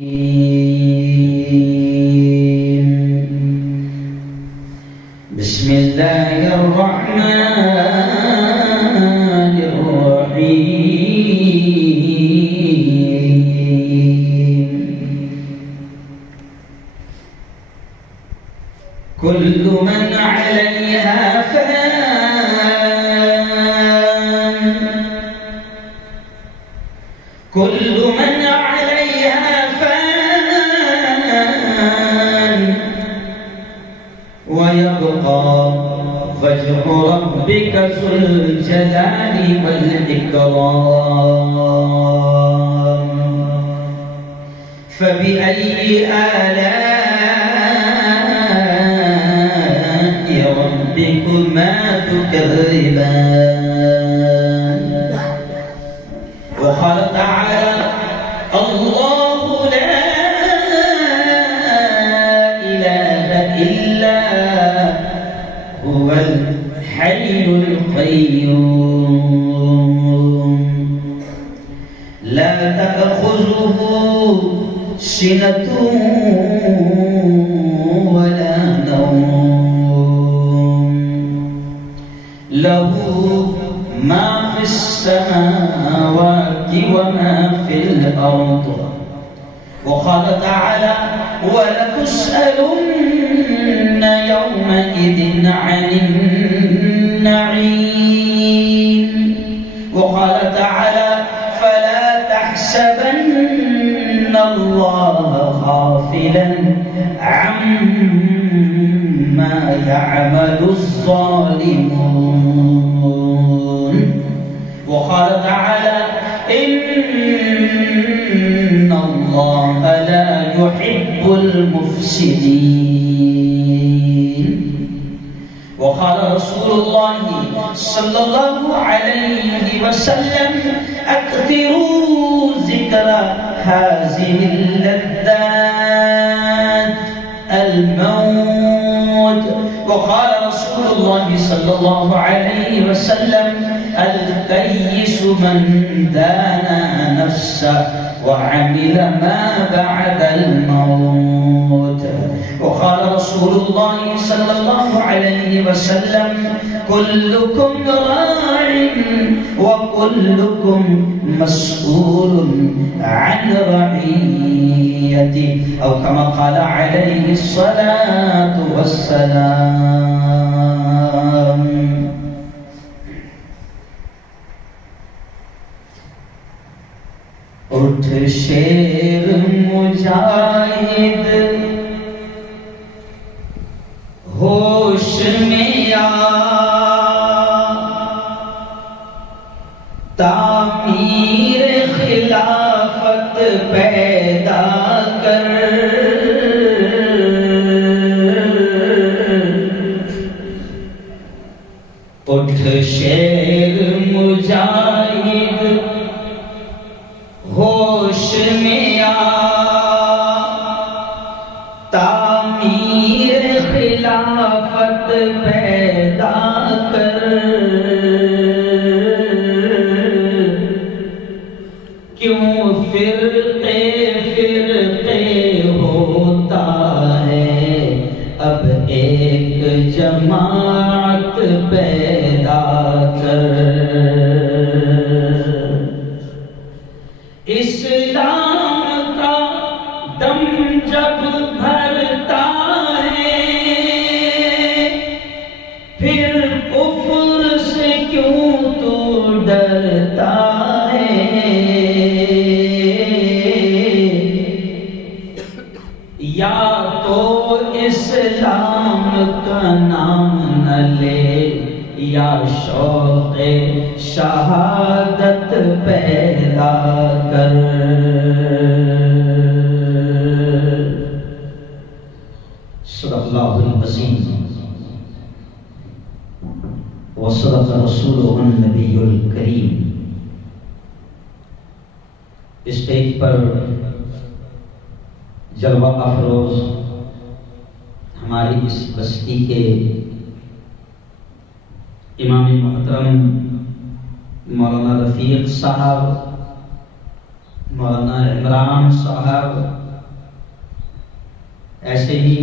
بسم الله الرحمن الرحيم كل من عليها فان كل من عليها فان ويبقى وجه ربك ذو الجلال والإكرام فبأي آلاء ربكما تكذبان وقال تعالى الله لا إله إلا هو الحي القيوم لا تأخذه سنة ولا نوم له ما في السماوات وما في الأرض وقال تعالى ولتسألن يومئذ عن النعيم وقال تعالى فلا تحسبن الله غافلا عما يعمل الظالمون وقال تعالى إن الله لا يحب المفسدين وقال رسول الله صلى الله عليه وسلم أكثروا ذكر هذه اللذات الموت وقال رسول الله صلى الله عليه وسلم الكيس من دان نفسه وعمل ما بعد الموت وقال رسول الله صلى الله عليه وسلم كلكم راع وكلكم مسؤول عن رعيته أو كما قال عليه الصلاة والسلام اٹھ شیر مجاہد ہوش میں آ تعمیر خلافت پیدا کر اٹھ شیر مجاہد ہوش میں آ تعمیر خلافت پیدا کر کیوں فرقے فرقے ہوتا ہے اب ایک جماعت پیدا کر اسلام کا دم جب بھرتا ہے پھر کفر سے کیوں تو ڈرتا ہے یا تو اسلام کا نام نہ لے یا شوق شہادت پیدا کر صدق اللہ العظیم وصدق رسولہ النبی الکریم اسٹیج پر جلوہ افروز ہماری اس بستی کے امام محترم مولانا رفیق صاحب، مولانا عمران صاحب، ایسے ہی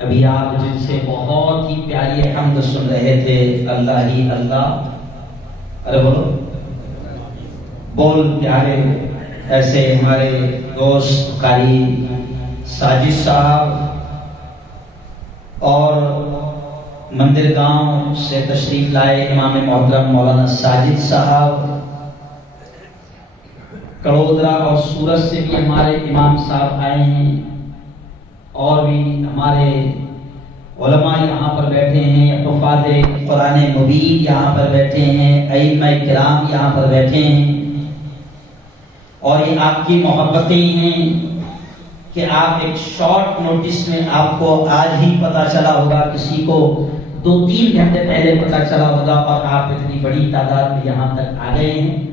ابھی آپ جن سے بہت ہی پیاری حمد سن رہے تھے، اللہ ہی اللہ، ارے بولو بول پیارے، ایسے ہمارے دوست قاری ساجد صاحب اور مندر گاؤں سے تشریف لائے امام محترم مولانا ساجد صاحب، کڑودرا اور سورت سے بھی ہمارے امام صاحب آئے ہیں، اور بھی ہمارے علماء یہاں پر بیٹھے ہیں، حفاظ قرآن مبین یہاں پر بیٹھے ہیں، ائمہ کرام یہاں پر بیٹھے ہیں، اور یہ آپ کی محبتیں ہیں کہ آپ ایک شارٹ نوٹس میں، آپ کو آج ہی پتا چلا ہوگا، کسی کو 2-3 گھنٹے پہلے پتا چلا ہوگا، اور آپ اتنی بڑی تعداد میں یہاں تک آ گئے ہیں۔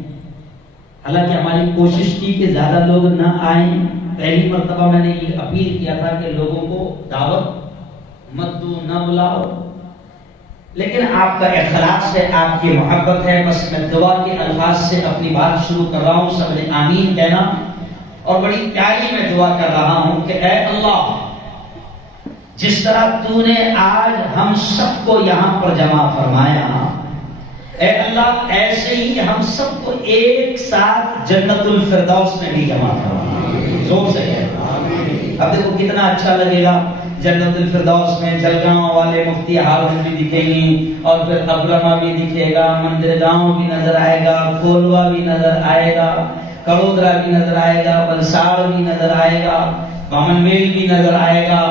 حالانکہ ہماری کوشش تھی کہ زیادہ لوگ نہ آئیں، پہلی مرتبہ میں نے یہ اپیل کیا تھا کہ لوگوں کو دعوت مت دو، نہ بلاؤ، لیکن آپ کا اخلاص ہے، آپ کی محبت ہے، بس میں دعا کے الفاظ سے اپنی بات شروع کر رہا ہوں، سب نے آمین کہنا، اور بڑی پیاری میں دعا کر رہا ہوں کہ اے اللہ، جس طرح تو نے آج ہم سب کو یہاں پر جمع فرمایا، اے اللہ ایسے ہی ہم سب کو ایک ساتھ جنت الفردوس میں بھی جمع فرما، زور سے کہہ، اب دیکھو کتنا اچھا لگے گا جنت الفردوس میں، جلگاؤں والے مفتی ہارون بھی دکھیں گے، اور پھر ابرما بھی دکھے گا، مندر گاؤں بھی نظر آئے گا، کولوا بھی نظر آئے گا، کڑودرا بھی نظر آئے گا، بلساڑ بھی نظر آئے گا، بامن میل بھی نظر آئے گا،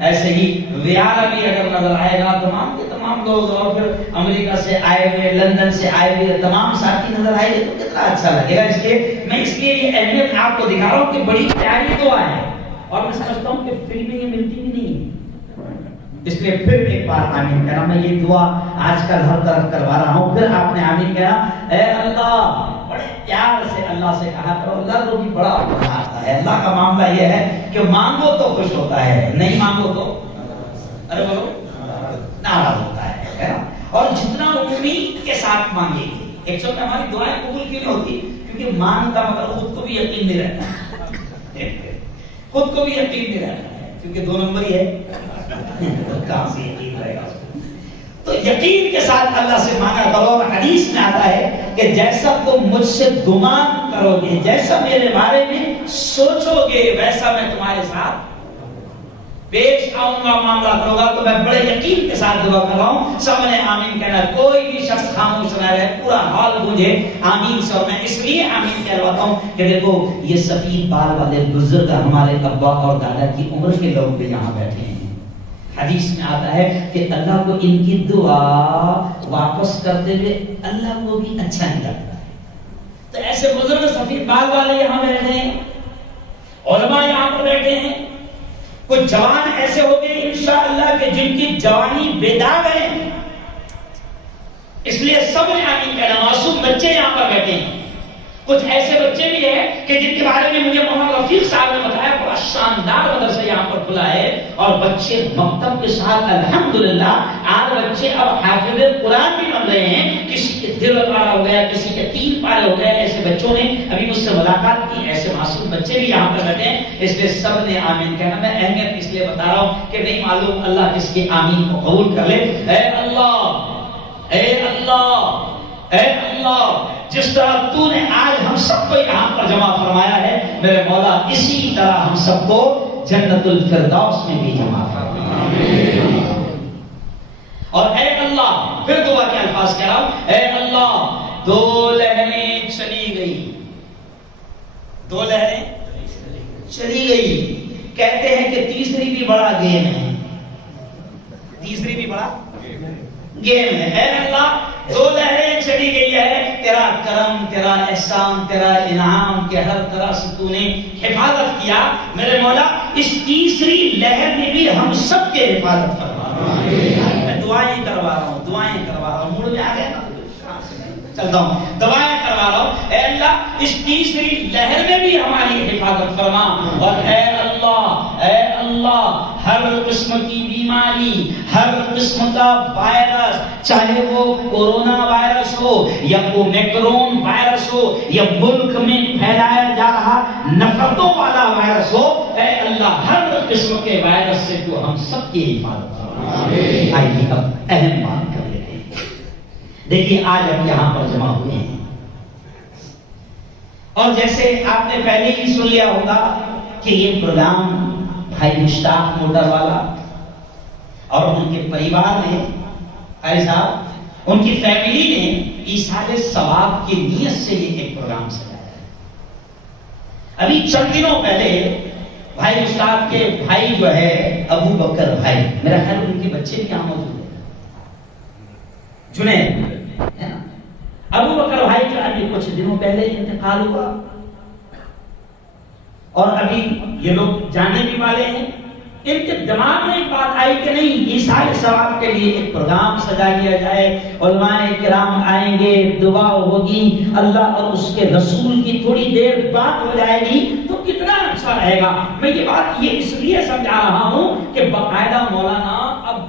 ایسے ہی ویارا بھی اگر نظر آئے گا، تمام کے تمام لوگ، اور پھر امریکہ سے آئے ہوئے، لندن سے آئے ہوئے تمام ساتھی نظر آئے گے، تو کتنا اچھا لگے گا۔ اس لیے میں یہ اہمیت آپ کو دکھا رہا ہوں کہ بڑی پیاری دعا ہے، اور میں سمجھتا ہوں کہ فلمیں یہ ملتی بھی نہیں، اس لیے پھر ایک بار آمین کہنا، میں یہ دعا آج کل ہر طرف کروا رہا ہوں، پھر آپ نے آمین کہنا، اے اللہ، بڑے پیار سے اللہ سے کہا کرو، اللہ کو بھی بڑا مزہ آتا ہے، اللہ کا معاملہ یہ ہے کہ مانگو تو خوش ہوتا ہے، نہیں مانگو تو ارے بولو ناراض ہوتا ہے نا؟ اور جتنا امید کے ساتھ مانگے گی، ایک سو میں ہماری دعائیں قبول کیوں نہیں ہوتی؟ کیونکہ مانگتا مگر خود کو بھی یقین نہیں رہتا، خود کو بھی یقین نہیں رہتا ہے، کیونکہ 2 نمبر ہی ہے، کہاں سے یقین رہے گا؟ تو یقین کے ساتھ اللہ سے مانگا کرو، اور حدیث میں آتا ہے کہ جیسا تم مجھ سے گمان کرو گے، جیسا میرے بارے میں سوچو گے، ویسا میں تمہارے ساتھ پیش آؤں گا، معاملہ کروں گا۔ تو میں بڑے یقین کے ساتھ دعا کر رہا ہوں، سب نے آمین کہنا، کوئی بھی شخص خاموش نہ رہے، پورا ہال گونجے آمین سے۔ اور میں اس لیے آمین کہلواتا ہوں کہ دیکھو یہ سفید بال والے بزرگ ہمارے ابا اور دادا کی عمر کے لوگ بھی یہاں بیٹھے ہیں، حدیث میں آتا ہے کہ اللہ کو ان کی دعا واپس کرتے ہوئے اللہ کو بھی اچھا نہیں لگتا ہے۔ تو ایسے بزرگ سفید بال والے یہاں بیٹھے ہیں، علماء یہاں پر بیٹھے ہیں، کچھ جوان ایسے ہو گئے انشاءاللہ کہ جن کی جوانی بے داغ ہے، اس لیے سب نے آمین کہنا۔ معصوم بچے یہاں پر بیٹھے ہیں، کچھ ایسے بچے بھی ہیں کہ جن کے بارے میں مجھے محمد رفیق صاحب نے بتایا، بڑا شاندار مدرسہ یہاں پر کھلا ہے، اور بچے مکتب کے ساتھ الحمدللہ آج بچے اب حافظ قرآن بھی بن رہے ہیں، کسی کے دل پارا ہو گیا، کسی کے 3 پارے ہو گئے، ایسے بچوں نے ابھی مجھ سے ملاقات کی، ایسے معصوم بچے بھی یہاں پر بیٹھے ہیں، اس لیے سب نے آمین کہنا۔ میں اہمیت اس لیے بتا رہا ہوں کہ نہیں معلوم اللہ کس کی آمین کو قبول کر لے۔ اے اللہ، اے اللہ، اے اللہ، جس طرح تو نے آج ہم سب کو یہاں پر جمع فرمایا ہے، میرے مولا اسی طرح ہم سب کو جنت الفردوس میں بھی جمع فرما۔ اور اے اللہ، پھر دعا کے الفاظ کہہ رہا ہوں، اے اللہ 2 لہریں چلی گئی، 2 لہریں چلی گئی، کہتے ہیں کہ تیسری بھی بڑا گیم ہے، تیسری بھی بڑا گیم ہے۔ اے اللہ 2 لہریں چلی گئی ہے، تیرا کرم، تیرا احسان، تیرا انعام کے ہر طرح سے تو نے حفاظت کیا، میرے مولا اس تیسری لہر میں بھی ہم سب کے حفاظت فرما۔ میں دعائیں کروا رہا ہوں، دعائیں کروا رہا ہوں، موڑ میں آ گئے نا، چلتا ہوں، دعائیں کروا رہا ہوں۔ اے اللہ اس تیسری لہر میں بھی ہماری حفاظت فرما، اور اے اللہ، اے اللہ ہر قسم کی بیماری بیماری، ہر قسم کا وائرس، چاہے وہ کورونا وائرس ہو یا اومیکرون وائرس ہو یا ملک میں پھیلایا جا رہا نفرتوں والا وائرس ہو، اے اللہ ہر قسم کے وائرس سے تو ہم سب کی حفاظت فرما۔ آئیے اب اہم بات کر لیتے ہیں۔ دیکھیے آج ہم یہاں پر جمع ہوئے ہیں اور جیسے آپ نے پہلے ہی سن لیا ہوگا کہ یہ پروگرام بھائی مشتاق موٹر والا اور ان کے پریوار نے، بھائی صاحب ان کی فیملی نے ایصال ثواب کی نیت سے یہ ایک پروگرام سجایا ہے۔ ابھی چند دنوں پہلے بھائی مشتاق کے بھائی جو ہے ابو بکر بھائی، میرا خیال ان کے بچے بھی یہاں موجود ہیں، جنید ہے نا، ابو بکر بھائی کا ابھی کچھ دنوں پہلے انتقال ہوا اور ابھی یہ لوگ جانے بھی والے ہیں۔ ان کے دماغ میں ایک بات آئی کہ نہیں، ایصال ثواب کے لیے ایک پروگرام سجا لیا جائے، علماء کرام آئیں گے، دعا ہوگی، اللہ اور اس کے رسول کی تھوڑی دیر بات ہو جائے گی تو کتنا اچھا رہے گا۔ میں یہ بات یہ اس لیے سمجھا رہا ہوں کہ باقاعدہ مولانا اب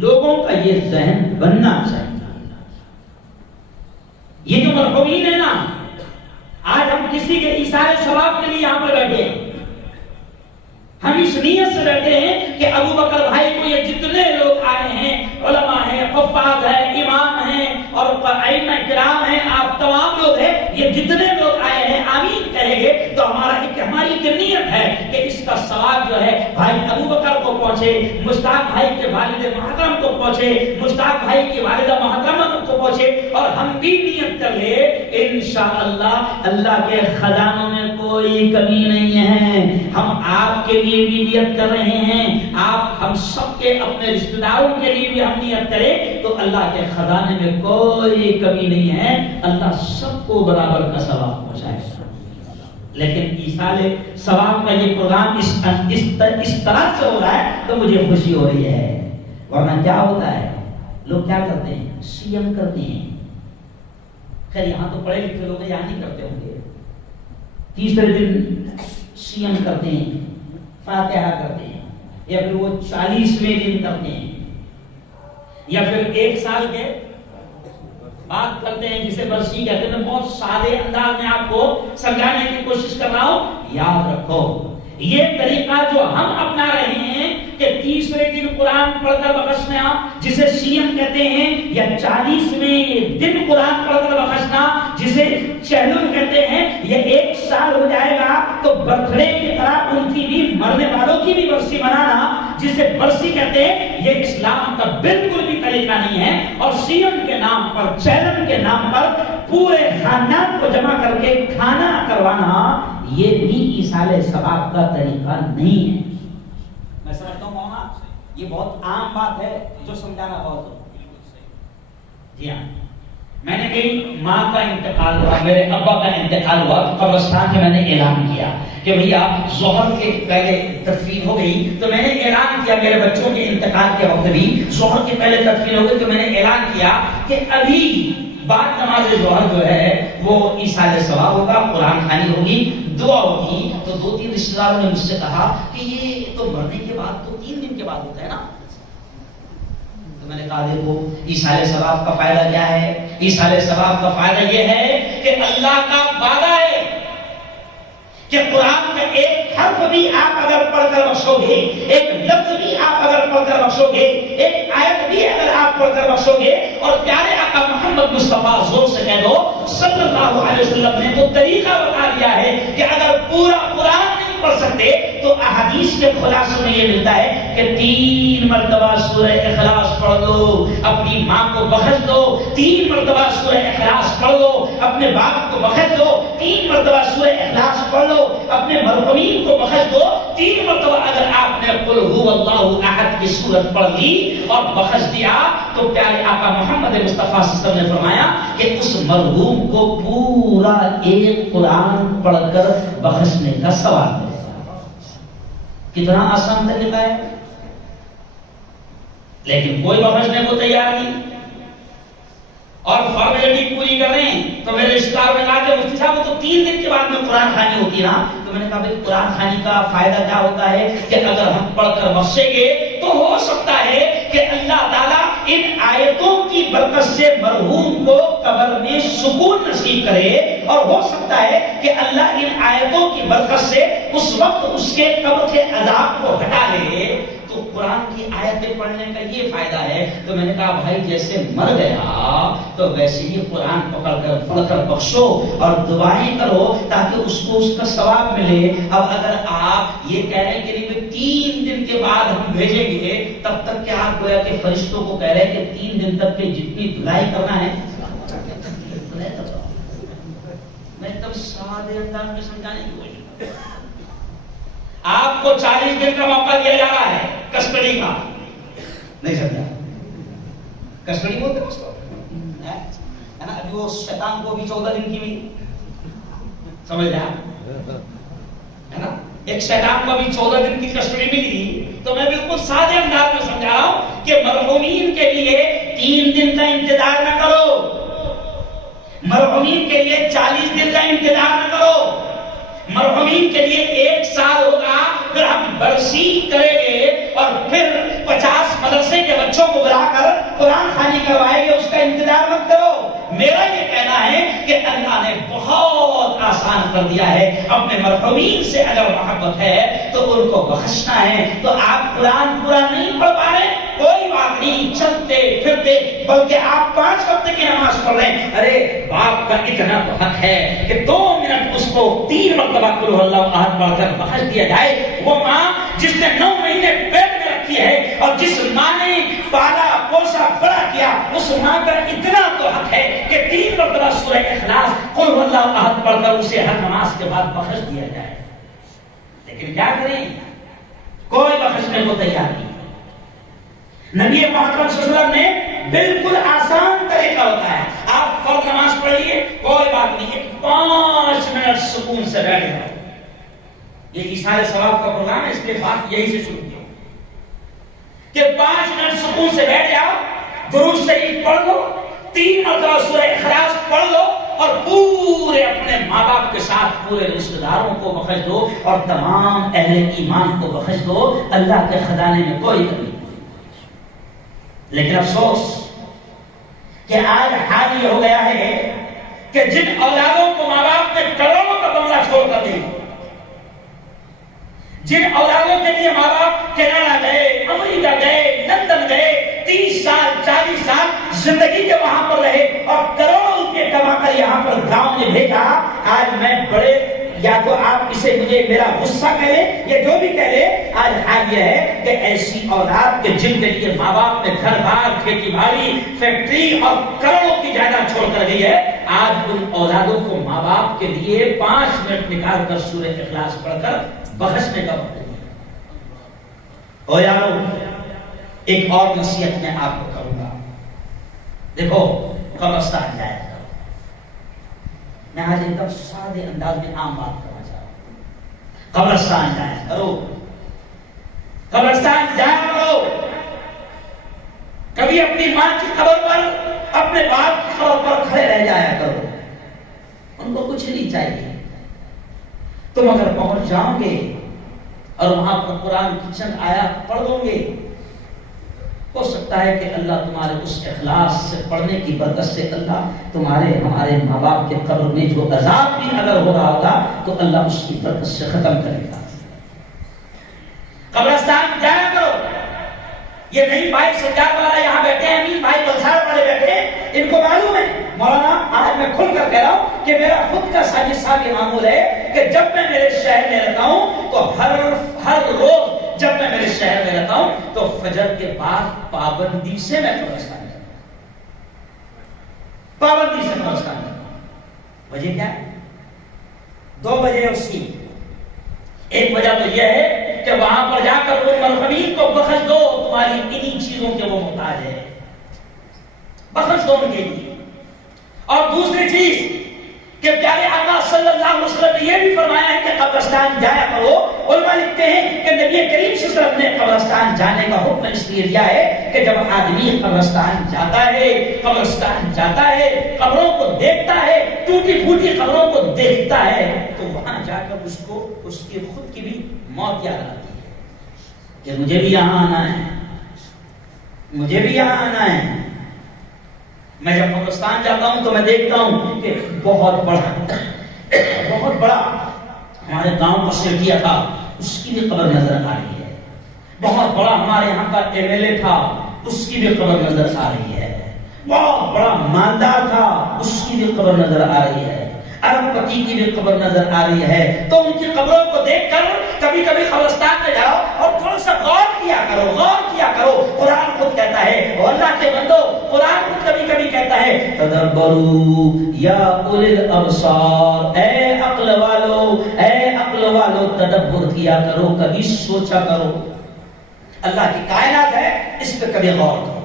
لوگوں کا یہ ذہن بننا چاہیے۔ یہ جو مرحومین ہے نا، آج ہم کسی کے ایصال ثواب کے لیے یہاں پر بیٹھے ہیں، ہم اس نیت سے بیٹھے ہیں کہ ابو بکر بھائی کو یہ جتنے لوگ آئے ہیں، علماء ہیں، حفاظ ہیں، امام ہیں اور ائمہ کرام ہیں، آپ تمام لوگ ہیں، یہ جتنے لوگ آئے ہیں آمین کہیں گے تو ہماری ایک نیت ہے کہ اس کا ثواب جو ہے بھائی ابو بکر کو پہنچے، مشتاق بھائی کے والد محترم کو پہنچے، مشتاق بھائی کی والدہ محترمہ کو پہنچے، اور ہم بھی نیت کر لے انشاءاللہ اللہ کے خزانوں میں کوئی کمی نہیں ہے۔ ہم آپ کے لیے بھی نیت کر رہے ہیں، آپ ہم سب کے اپنے رشتہ داروں کے لیے بھی ہم نیت کریں تو اللہ کے خزانے میں کوئی کمی نہیں ہے، اللہ سب کو برابر کا ثواب پہنچائے گا۔ لیکن ایصال ثواب کا یہ پروگرام اس طرح سے ہو رہا ہے تو مجھے خوشی ہو رہی ہے، ورنہ کیا ہوتا ہے لوگ کیا کرتے ہیں، سی ایم کرتے ہیں، خیر یہاں تو پڑھے لکھے لوگ یہاں نہیں کرتے ہوں گے، تیسرے دن سی ایم کرتے ہیں، فاتحہ کرتے ہیں، یا پھر وہ 40ویں دن کرتے ہیں، یا پھر 1 سال کے بات کرتے ہیں جسے برسی کہتے ہیں۔ میں بہت سادے انداز میں آپ کو سمجھانے کی کوشش کر رہا ہوں، یاد رکھو یہ طریقہ جو ہم اپنا رہے ہیں کہ 30ویں دن قرآن پڑھ کر بخشنا جسے سی ایم کہتے ہیں، یا 40ویں دن قرآن پڑھ کر بخشنا جسے چہلم کہتے ہیں، یہ 1 سال ہو جائے گا تو برتھ ڈے کی طرح ان کی بھی، مرنے والوں کی بھی برسی منانا جسے برسی کہتے ہیں، یہ اسلام کا بالکل بھی طریقہ نہیں ہے۔ اور سی ایم کے نام پر، چہلم کے نام پر پورے خاندان کو جمع کر کے کھانا کروانا یہ بھی ایصال ثواب کا طریقہ نہیں ہے۔ میں سمجھتا ہوں مولانا یہ بہت عام بات ہے جو سمجھانا بہت ہو۔ جی ہاں، میں نے میری ماں کا انتقال ہوا، میرے ابا کا انتقال ہوا، قبرستان میں نے اعلان کیا کہ بھیا ظہر کے پہلے تدفین ہو گئی، تو میں نے اعلان کیا میرے بچوں کے انتقال کے وقت بھی ظہر کے پہلے تدفین ہو گئی، تو میں نے اعلان کیا کہ ابھی بعد نماز ظہر جو ہے وہ ایصال ثواب ہوگا، قرآن خوانی ہوگی، دعا ہوگی۔ تو 2-3 رشتہ داروں نے مجھ سے کہا کہ یہ تو مرنے کے بعد تو 3 دن کے بعد ہوتا ہے نا، تو میں نے کہا دیکھو ایصال ثواب کا فائدہ کیا ہے، ایصال ثواب کا فائدہ یہ ہے کہ اللہ کا وعدہ ہے کہ قرآن کا ایک حرف بھی آپ اگر پڑھ کر بخشو گے، ایک لفظ بھی آپ اگر پڑھ کر بخشو گے، ایک آیت بھی اگر آپ پڑھ کر بخشو گے، اور پیارے آقا محمد مصطفیٰ زور سے کہہ دو صلی اللہ علیہ وسلم نے تو طریقہ بتا دیا ہے کہ اگر پورا قرآن نہیں پڑھ سکتے تو احادیث کے خلاصے میں یہ ملتا ہے کہ 3 مرتبہ سورہ اخلاص پڑھ دو، اپنی ماں کو بخش دو، 3 مرتبہ سورہ اخلاص پڑھ دو، اپنے باپ کو بخش دو، 3 مرتبہ سورہ اخلاص پڑھ دو، اپنے مرحومین کو بخش دو، 3 مرتبہ اگر آپ نے قل هو اللہ احد کی سورت پڑھ لی اور بخش دیا تو پیارے آقا محمد مصطفیٰ صلی اللہ علیہ وسلم نے فرمایا کہ اس مرحوم کو پورا ایک قرآن پڑھ کر بخشنے کا ثواب ملے گا۔ کتنا آسان طریقہ ہے، لیکن کوئی بخشنے کو تیار نہیں، اور فارمیلٹی پوری کر رہے ہیں۔ تو میرے رشتہ داروں نے کہا کہ مفتی صاحب وہ تو 3 دن کے بعد میں قرآن خوانی ہوتی ہے نا، تو میں نے کہا بھائی قرآن خوانی کا فائدہ کیا ہوتا ہے کہ اگر ہم پڑھ کر بخشیں گے تو تو ہو سکتا ہے کہ اللہ تعالیٰ ان آیتوں کی برکت سے مرحوم کو قبر میں سکون نصیب کرے، اور ہو سکتا ہے کہ اللہ ان آیتوں کی برکت سے اس وقت اس کے قبر کے عذاب کو ہٹا لے۔ تو قرآن کی آیتیں پڑھنے کا یہ فائدہ ہے۔ تو میں نے کہا بھائی جیسے مر گیا تو ویسے ہی قرآن پڑھ کر بخشو اور دعائیں کرو تاکہ اس کو اس کا ثواب ملے۔ اب اگر آپ یہ کہہ رہے ہیں کہ 3 دن کے بعد ہم بھیجیں گے، تب تک کہ آپ گویا کہ فرشتوں کو کہہ رہے ہیں کہ 3 دن تک کی جتنی دھلائی کرنا ہے میں ایک دم سادے انداز میں سمجھانے کی کوشش۔ آپ کو 40 دن کا موقع دیا جا رہا ہے کسٹڈی کا، نہیں سمجھا؟ کسٹڈی بولتے ہیں اس کو، ہے نا؟ ابھی وہ شیطان کو بھی 14 دن کی بھی سمجھ رہا ہے نا؟ ایک شیطان کو بھی 14 دن کی کسٹڈی ملی۔ تو میں بالکل سادے انداز میں سمجھا رہا ہوں کہ مرحومین کے لیے 3 دن کا انتظار نہ کرو، مرحومین کے لیے 40 دن کا انتظار نہ کرو، مرحومین کے لیے 1 سال ہوگا، پھر ہم برسی کریں گے اور پھر 50 مدرسے کے بچوں کو بلا کر قرآن خوانی کروائیں گے، اس کا انتظار مت کرو۔ میرا یہ کہنا ہے کہ اللہ نے بہت آسان کر دیا ہے، اپنے مرحومین سے اگر محبت ہے تو ان کو بخشنا ہے۔ تو آپ قرآن پورا نہیں پڑھ پا رہے، کوئی بات نہیں، چلتے پھرتے، بلکہ آپ 5 وقت کی نماز پڑھ رہے ہیں، ارے باپ کا اتنا تو حق ہے کہ 2 منٹ اس کو 3 مرتبہ قل هو اللہ احد پڑھ کر بخش دیا جائے۔ وہ ماں جس نے 9 مہینے پیٹ میں رکھی ہے اور جس ماں نے پالا پوسا بڑا کیا، اس ماں کا اتنا تو حق ہے کہ 3 مرتبہ سورہ اخلاص قل هو اللہ احد پڑھ کر اسے ہر نماز کے بعد بخش دیا جائے۔ لیکن کیا کریں، کوئی بخشنے کو تیار نہیں۔ نبی محترم صلی اللہ علیہ وسلم نے بالکل آسان طریقہ بتایا، آپ فرض نماز پڑھیے، کوئی بات نہیں، 5 منٹ سکون سے بیٹھ جاؤ۔ یہ ایثار ثواب کا پروگرام ہے، اس کے بعد یہی سے شروع کیا کہ 5 منٹ سکون سے بیٹھ جاؤ، درود شریف پڑھ لو، 3 مرتبہ سورہ اخلاص پڑھ لو، اور پورے اپنے ماں باپ کے ساتھ پورے رشتہ داروں کو بخش دو اور تمام اہل ایمان کو بخش دو۔ اللہ کے خزانے میں کوئی کمی نہیں۔ لیکن افسوس کہ آج حال یہ ہو گیا ہے کہ جن اولادوں کو ماں باپ نے کروڑوں کا بنگلہ چھوڑ کر دیا، جن اولادوں کے لیے ماں باپ کینیڈا گئے، امریکہ گئے، لندن گئے، 30 سال 40 سال زندگی کے وہاں پر رہے اور کروڑوں روپے کما کر یہاں پر گاؤں میں بھیجا، آج میں بڑے، یا تو آپ اسے مجھے میرا غصہ کہہ لیں یا جو بھی کہہ لیں، آج حال یہ ہے کہ ایسی اولاد کے جن کے لیے ماں باپ نے گھر بار، کھیتی باڑی، فیکٹری اور کروڑوں کی جائیداد چھوڑ کر گئی ہے، آج ان اولادوں کو ماں باپ کے لیے 5 منٹ نکال کر سورہ اخلاص پڑھ کر بخشنے کا وقت نہیں۔ او یارو، ایک اور نصیحت میں آپ کو کروں گا، دیکھو قبرستان جایا کرو۔ میں آج ایک دم سادے انداز میں عام بات کرنا چاہ رہا ہوں۔ قبرستان جایا کرو، قبرستان جایا کرو۔ کبھی اپنی ماں کی قبر پر، اپنے باپ کی قبر پر کھڑے رہ جایا کرو، ان کو کچھ نہیں چاہیے۔ تم اگر پہنچ جاؤ گے اور وہاں پر قرآن کی چند آیات پڑھ دو گے، ہو سکتا ہے کہ اللہ تمہارے اس اخلاص سے پڑھنے کی برکت سے اللہ تمہارے ہمارے ماں باپ کے قبر میں جو عذاب بھی اگر ہو رہا ہوگا تو اللہ اس کی برکت سے ختم کرے گا۔ قبرستان جایا کرو۔ یہ نہیں بھائی سجاد والا یہاں بیٹھے ہیں، نہیں بھائی بلسار والے بیٹھے ہیں، ان کو معلوم ہے مولانا، آج میں کھل کر کہہ رہا ہوں کہ میرا خود کا ساجد صاحب یہ معمول ہے کہ جب میں میرے شہر میں رہتا ہوں تو ہر روز جب میں میرے شہر میں رہتا ہوں تو فجر کے بعد پابندی سے میں قبرستان جاتا ہوں، پابندی سے قبرستان جاتا ہوں۔ وجہ کیا ہے؟ 2 وجہ اس کی۔ ایک وجہ تو یہ ہے کہ وہاں پر جا کر ان مرحومین کو بخش دو، تمہاری انہی چیزوں کے وہ محتاج ہے، بخش دو ان کے لیے۔ اور دوسری چیز کہ پیارے آقا صلی اللہ علیہ وسلم نے یہ بھی فرمایا ہے کہ قبرستان جایا کرو۔ علماء لکھتے ہیں کہ نبی کریم صلی اللہ علیہ وسلم نے قبرستان جانے کا حکم اس لیے دیا ہے کہ جب آدمی قبرستان جاتا ہے، قبروں کو دیکھتا ہے، ٹوٹی پھوٹی قبروں کو دیکھتا ہے، تو وہاں جا کر اس کو اس کی خود کی بھی موت یاد آتی ہے کہ مجھے بھی یہاں آنا ہے، مجھے بھی یہاں آنا ہے. میں جب قبرستان جاتا ہوں تو میں دیکھتا ہوں کہ بہت بڑا ہمارے گاؤں کا شرکیہ تھا، اس کی بھی قبر نظر آ رہی ہے. بہت بڑا ہمارے یہاں کا MLA تھا، اس کی بھی قبر نظر آ رہی ہے. بہت بڑا مالدار تھا، اس کی بھی قبر نظر آ رہی ہے. ارب پتی کی بھی قبر نظر آ رہی ہے. تو ان کی قبروں کو دیکھ کر کبھی کبھی قبرستان میں جاؤ اور تھوڑا سا غور کیا کرو. قرآن خود کہتا ہے، اور اللہ کے بندو، قرآن خود کبھی کبھی کہتا ہے تدبروا یا اولی الابصار، اے عقل والو تدبر کیا کرو، کبھی سوچا کرو. اللہ کی کائنات ہے، اس پہ کبھی غور کرو.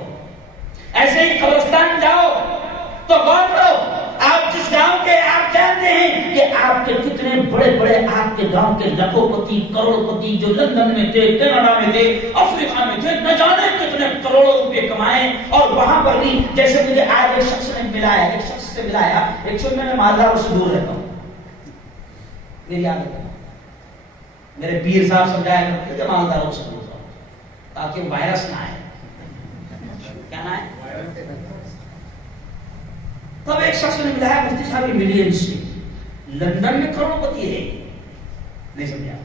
ایسے ہی قبرستان جاؤ تو غور کرو. آپ جس گاؤں کے، آپ جانتے ہیں کہ آپ کے کتنے بڑے آپ کے گاؤں کے لاکھوں پتی، کروڑ پتی جو لندن میں تھے، کینیڈا میں تھے، افریقہ میں تھے، نہ جانے کتنے کروڑوں روپے کمائے. اور وہاں پر بھی جیسے مجھے آج ایک شخص سے ملایا، ایک شخص میں مالداروں سے دور رہتا ہوں. میری عادت ہے، میرے پیر صاحب سمجھایا کرتے تھے مالداروں سے دور رہو تاکہ وائرس نہ آئے. کیا نہ آئے؟ تب ایک شخص نے ملایا، مفتی صاحب ملین سے لندن میں کروڑ پتی ہے. نہیں سمجھا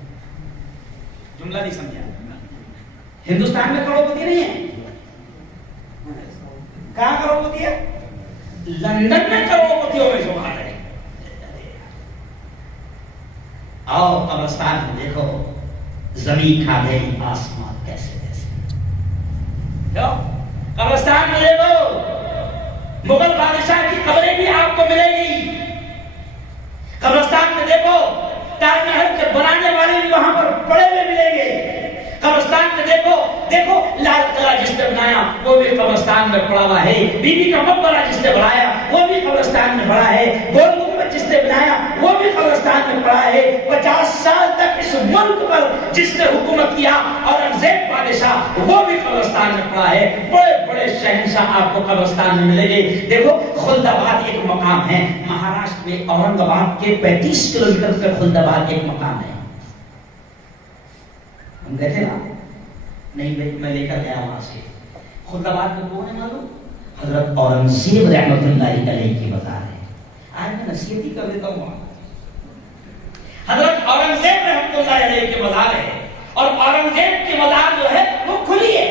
جملہ، نہیں سمجھا. ہندوستان میں کروڑ پتی نہیں ہے. کہاں کروڑ پتی ہے؟ لندن میں کروڑ پتیوں میں شمار ہے. آؤ قبرستان میں دیکھو، زمین کھا گئی آسمان کیسے. قبرستان میں دیکھو، مغل بادشاہ کی قبریں بھی آپ کو ملے گی. قبرستان میں دیکھو، تاج محل کے بنانے والے بھی وہاں پر پڑے ہوئے ملیں گے. قبرستان میں دیکھو لال قلعہ جس نے بنایا وہ بھی قبرستان میں پڑا ہوا ہے. بی بی کا مقبرہ جس نے بنایا وہ بھی قبرستان میں پڑا ہے. گول گنبد جس نے بنایا وہ بھی قبرستان میں پڑا ہے. 50 سال تک اس ملک پر جس نے حکومت کیا اورنگزیب بادشاہ، وہ بھی قبرستان میں پڑا ہے. بڑے شہنشاہ آپ کو قبرستان میں ملیں گے. دیکھو خلدآباد ایک مقام ہے مہاراشٹر میں، اورنگ آباد کے 35 کلومیٹر پہ خلدآباد ایک مقام ہے. ہم گئے تھے نا؟ نہیں، میں لے کر گیا وہاں سے. خلدآباد میں کون ہے معلوم؟ حضرت اورنگزیب رحمت اللہ علیہ کی مزار ہے. آج میں نصیحت ہی کر دیتا ہوں. حضرت اورنگزیب رحمت اللہ علیہ کی مزار ہے، اور اورنگزیب کی مزار جو ہے وہ کھلی ہے،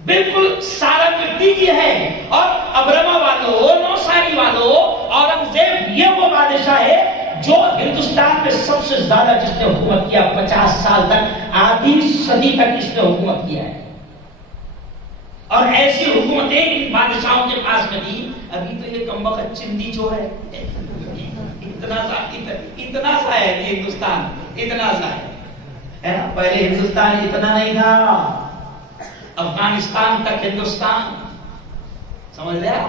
بالکل سارا مٹی کی ہے. اور ابرما والوں، نوساری والوں، اورنگزیب یہ وہ بادشاہ ہے جو ہندوستان میں سب سے زیادہ جس نے حکومت کیا. 50 سال تک، آدھی صدی تک اس نے حکومت کیا ہے. اور ایسی حکومتیں ان بادشاہوں کے پاس میں تھی. ابھی تو یہ کمبخت چندی چور ہے، اتنا سا ہے کہ ہندوستان اتنا سا ہے نا. پہلے ہندوستان اتنا نہیں تھا، افغانستان تک ہندوستان، سمجھ لیا؟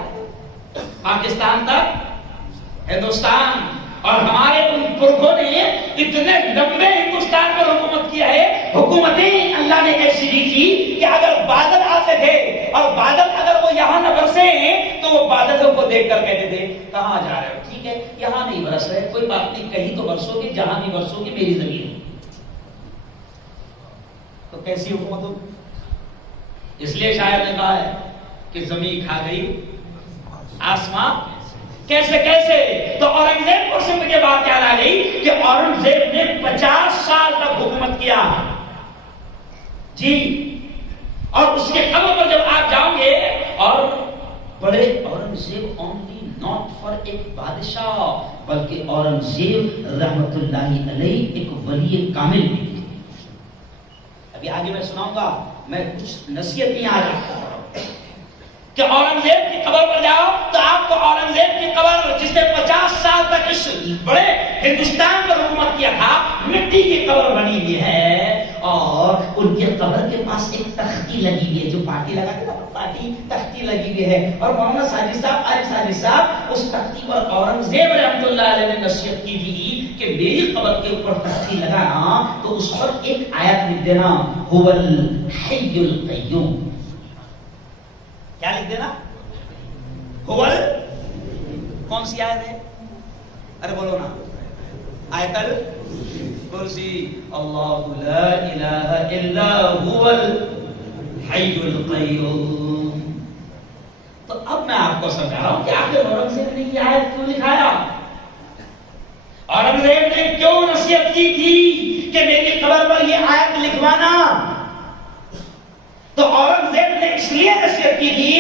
پاکستان تک ہندوستان. اور ہمارے ان پرکھوں نے اتنے لمبے ہندوستان پر حکومت کیا ہے. حکومتیں اللہ نے ایسی دی تھی کہ اگر بادل آتے تھے اور بادل اگر وہ یہاں نہ برسے تو وہ بادلوں کو دیکھ کر کہتے تھے کہاں جا رہے ہو؟ ٹھیک ہے یہاں نہیں برس رہے، کوئی بات نہیں، کہیں تو برسو گے، جہاں نہیں برسو گے میری زمین. تو کیسی حکومت ہو؟ اس لیے شاعر نے کہا ہے کہ زمین کھا گئی آسمان کیسے. تو اورنگزیب کو سمجھ کے بات یاد آ گئی کہ اورنگزیب نے 50 سال تک حکومت کیا جی. اور اس کے قبر پر جب آپ جاؤ گے، اور بڑے اورنگزیب اونلی ناٹ فار ایک بادشاہ بلکہ اورنگزیب رحمت اللہ علیہ ایک ولی کامل بھی تھے. ابھی آگے میں سناؤں گا، میں کچھ نصیحتیں آ رہا کہ اورنگزیب کی قبر پر جاؤ تو آپ کو اورنگزیب کی قبر جس نے 50 سال تک اس بڑے ہندوستان پر حکومت کیا تھا، مٹی کی قبر بنی ہوئی ہے. اور ان کے قبر کے پاس ایک تختی لگی ہوئی ہے، جو پارٹی لگاتے ہیں پارٹی، تختی لگی ہوئی ہے. اور مولانا ساجد صاحب، عارف ساجد صاحب، اس تختی پر اورنگزیب رحمت اللہ علیہ نے نصیحت کی تھی کہ میری قبر کے اوپر تختی لگانا تو اس پر ایک آیت لکھ دینا، هو الحی القیوم. کیا لکھ دینا؟ کون سی آیت ہے؟ ارے بولو نا. آیت الکرسی. اللہ لا الہ الا هو الحی القیوم. تو اب میں آپ کو سمجھا رہا ہوں کہ آخر اورنگزیب نے یہ آیت کیوں لکھایا. اورنگزیب نے کیوں نصیحت کی تھی کہ میری قبر پر یہ آیت لکھوانا. تو اورنگزیب نے اس لیے نصیحت کی تھی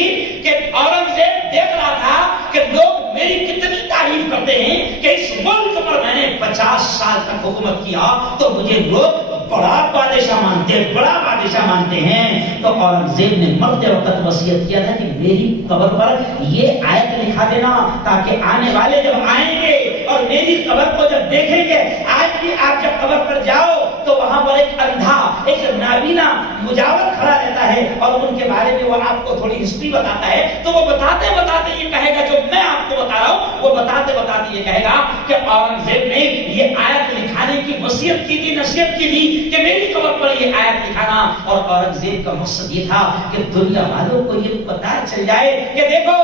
کہ اورنگزیب دیکھ رہا تھا کہ لوگ میری کتنی تعریف کرتے ہیں کہ اس ملک پر میں نے 50 سال تک حکومت کیا تو مجھے لوگ بڑا بادشاہ مانتے ہیں. تو اورنگزیب نے مرتے وقت وصیت کیا تھا کہ میری قبر پر یہ آیت لکھا دینا تاکہ آنے والے جب آئیں گے اور میری قبر کو جب دیکھیں گے. آج بھی آپ جب قبر پر جاؤ تو وہاں پر ایک اندھا ایک نابینا مجاور کھڑا رہتا ہے اور ان کے بارے میں وہ آپ کو تھوڑی ہسٹری بتاتا ہے. تو وہ بتاتے یہ کہے گا جو میں آپ کو بتا رہا ہوں وہ بتاتے یہ کہے گا کہ اورنگزیب نے یہ آیت لکھانے کی وصیت کی تھی, نصیحت کی تھی کہ میری قبر پر یہ آیت لکھانا. اور اورنگزیب کا مقصد یہ تھا کہ دنیا والوں کو یہ پتہ چل جائے کہ دیکھو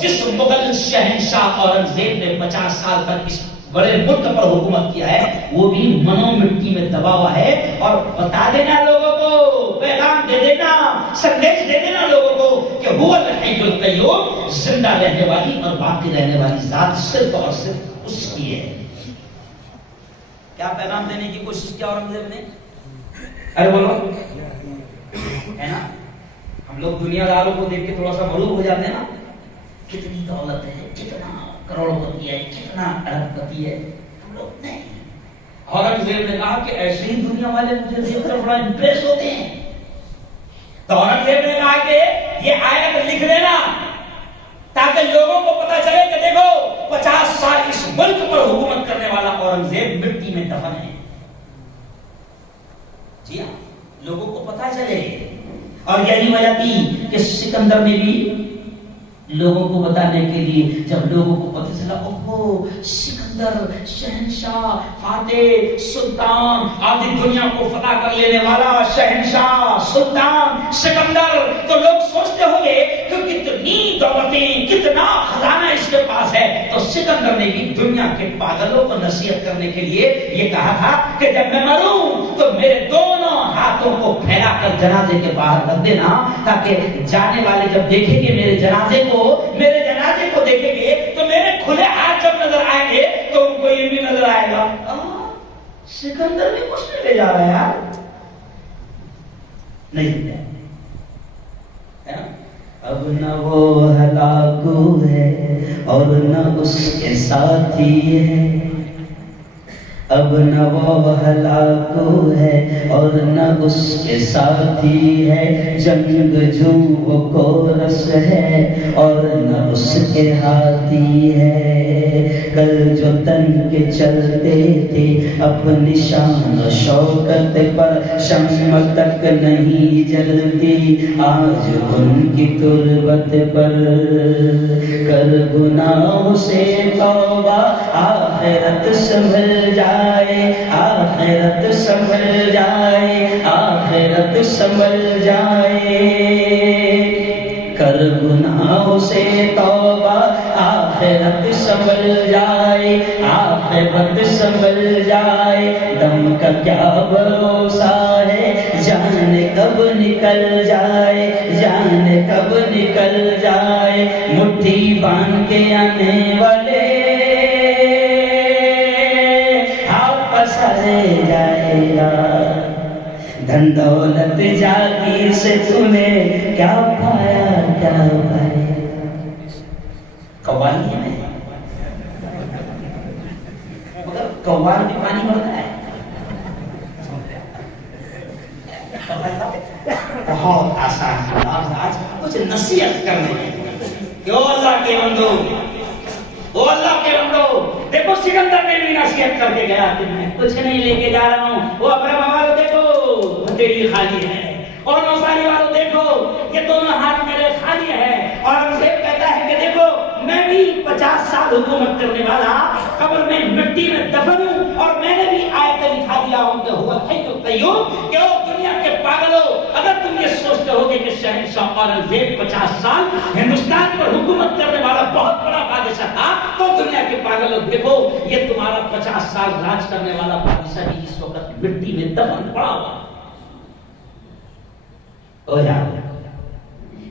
جس مغل شہنشاہ اورنگزیب نے 50 سال تک اس بڑے ملک پر حکومت کیا ہے وہ بھی منو مٹی میں دبا ہوا ہے. اور بتا دینا لوگوں کو, پیغام دے دینا, سندیش دے دینا لوگوں کو کہ هو الحی القیوم, زندہ رہنے والی اور باقی رہنے والی ذات صرف اور صرف اس کی ہے. کیا پیغام دینے کی کوشش کیا اورنگزیب نے؟ ارے بولو ہے نا. ہم لوگ دنیا داروں کو دیکھ کے تھوڑا سا مغلوب ہو جاتے ہیں نا, کتنی دولت ہے, کتنا کروڑ پتی ہے, کتنا ارب پتی ہے. ہم لوگ نہیں. اورنگزیب نے کہا کہ ایسے ہی دنیا والے مجھے دیکھ کر بڑا امپریس ہوتے ہیں. تو اورنگزیب نے کہا کہ یہ آیت لکھ دینا تاکہ لوگوں کو پتا چلے کہ دیکھو 50 سال اس ملک پر حکومت کرنے والا اورنگزیب مٹی میں دفن ہے. جی ہاں, لوگوں کو پتا چلے. اور یہی وجہ تھی کہ سکندر نے بھی لوگوں کو بتانے کے لیے جب لوگوں کو پتہ چلا اوہو سکندر شہنشاہ فاتح سلطان آدھی دنیا کو فتح کر لینے والا شہنشاہ سلطان سکندر, تو لوگ سوچتے ہوں گے کہ کتنی دولتیں کتنا خزانہ اس کے پاس ہے. تو سکندر نے بھی دنیا کے پاگلوں کو نصیحت کرنے کے لیے یہ کہا تھا کہ جب میں مروں تو میرے دونوں ہاتھوں کو پھیلا کر جنازے کے باہر رکھ دینا تاکہ جانے والے جب دیکھیں گے میرے جنازے کو دیکھیں گے تو میرے کھلے ہاتھ جب نظر آئیں گے تو ان کو یہ بھی نظر آئے گا سکندر بھی کچھ نہیں لے جا رہا ہے یار. نہیں اب نہ وہ ہلاکو ہے اور نہ اس کے ساتھی ہے. اب نہ وہ ہلاکو ہے اور نہ اس کے ساتھی ہے. جنگ جو وہ کورس ہے اور نہ اس کے ہاتھی ہے. کل جو تن کے چلتے تھے اپنی شان و شوکت پر شمع تک نہیں جلتی آج ان کی تربت پر. کر گناہوں سے توبہ آخرت سنبھل جائے, آخرت سنبھل جائے, آخرت سنبھل جائے. کر گناہوں سے توبہ آخرت سنبھل جائے, آخرت سنبھل جائے. دم کا کیا بھروسہ ہے جان کب نکل جائے, جان کب نکل جائے. مٹھی باندھ کے آنے والے رہ جائے گا. دھن دولت جاگیر سے تمہیں کیا پایا کیا پائے. قوالی میں مگر قوال بھی پانی بھرتا ہے. بہت آسان آج کچھ نصیحت کرنے کہ اللہ کے بندو, وہ اللہ کے بندو. دیکھو سکندر نے بھی نصیحت کر کے گیا کہ میں کچھ نہیں لے کے جا رہا ہوں. وہ اپنے والوں دیکھو ہتھیلی خالی ہے, اور نوساری والوں دیکھو یہ دونوں ہاتھ میرے خالی ہے. اور اورنگزیب کہتا ہے کہ دیکھو میں بھی 50 سال حکومت کرنے والا قبر میں مٹی میں دفن ہوں, اور میں نے بھی آیت لکھا دیا ہوں کہ هو الحی القیوم. کہ او دنیا کے پاگلوں, اگر تم یہ سوچتے ہو کہ شہنشاہ اورنگزیب 50 سال ہندوستان پر حکومت کرنے والا بہت بڑا بادشاہ تھا, تو دنیا کے پاگلوں دیکھو یہ تمہارا 50 سال راج کرنے والا بادشاہ بھی اس وقت مٹی میں دفن پڑا ہوا. ہو جاؤ.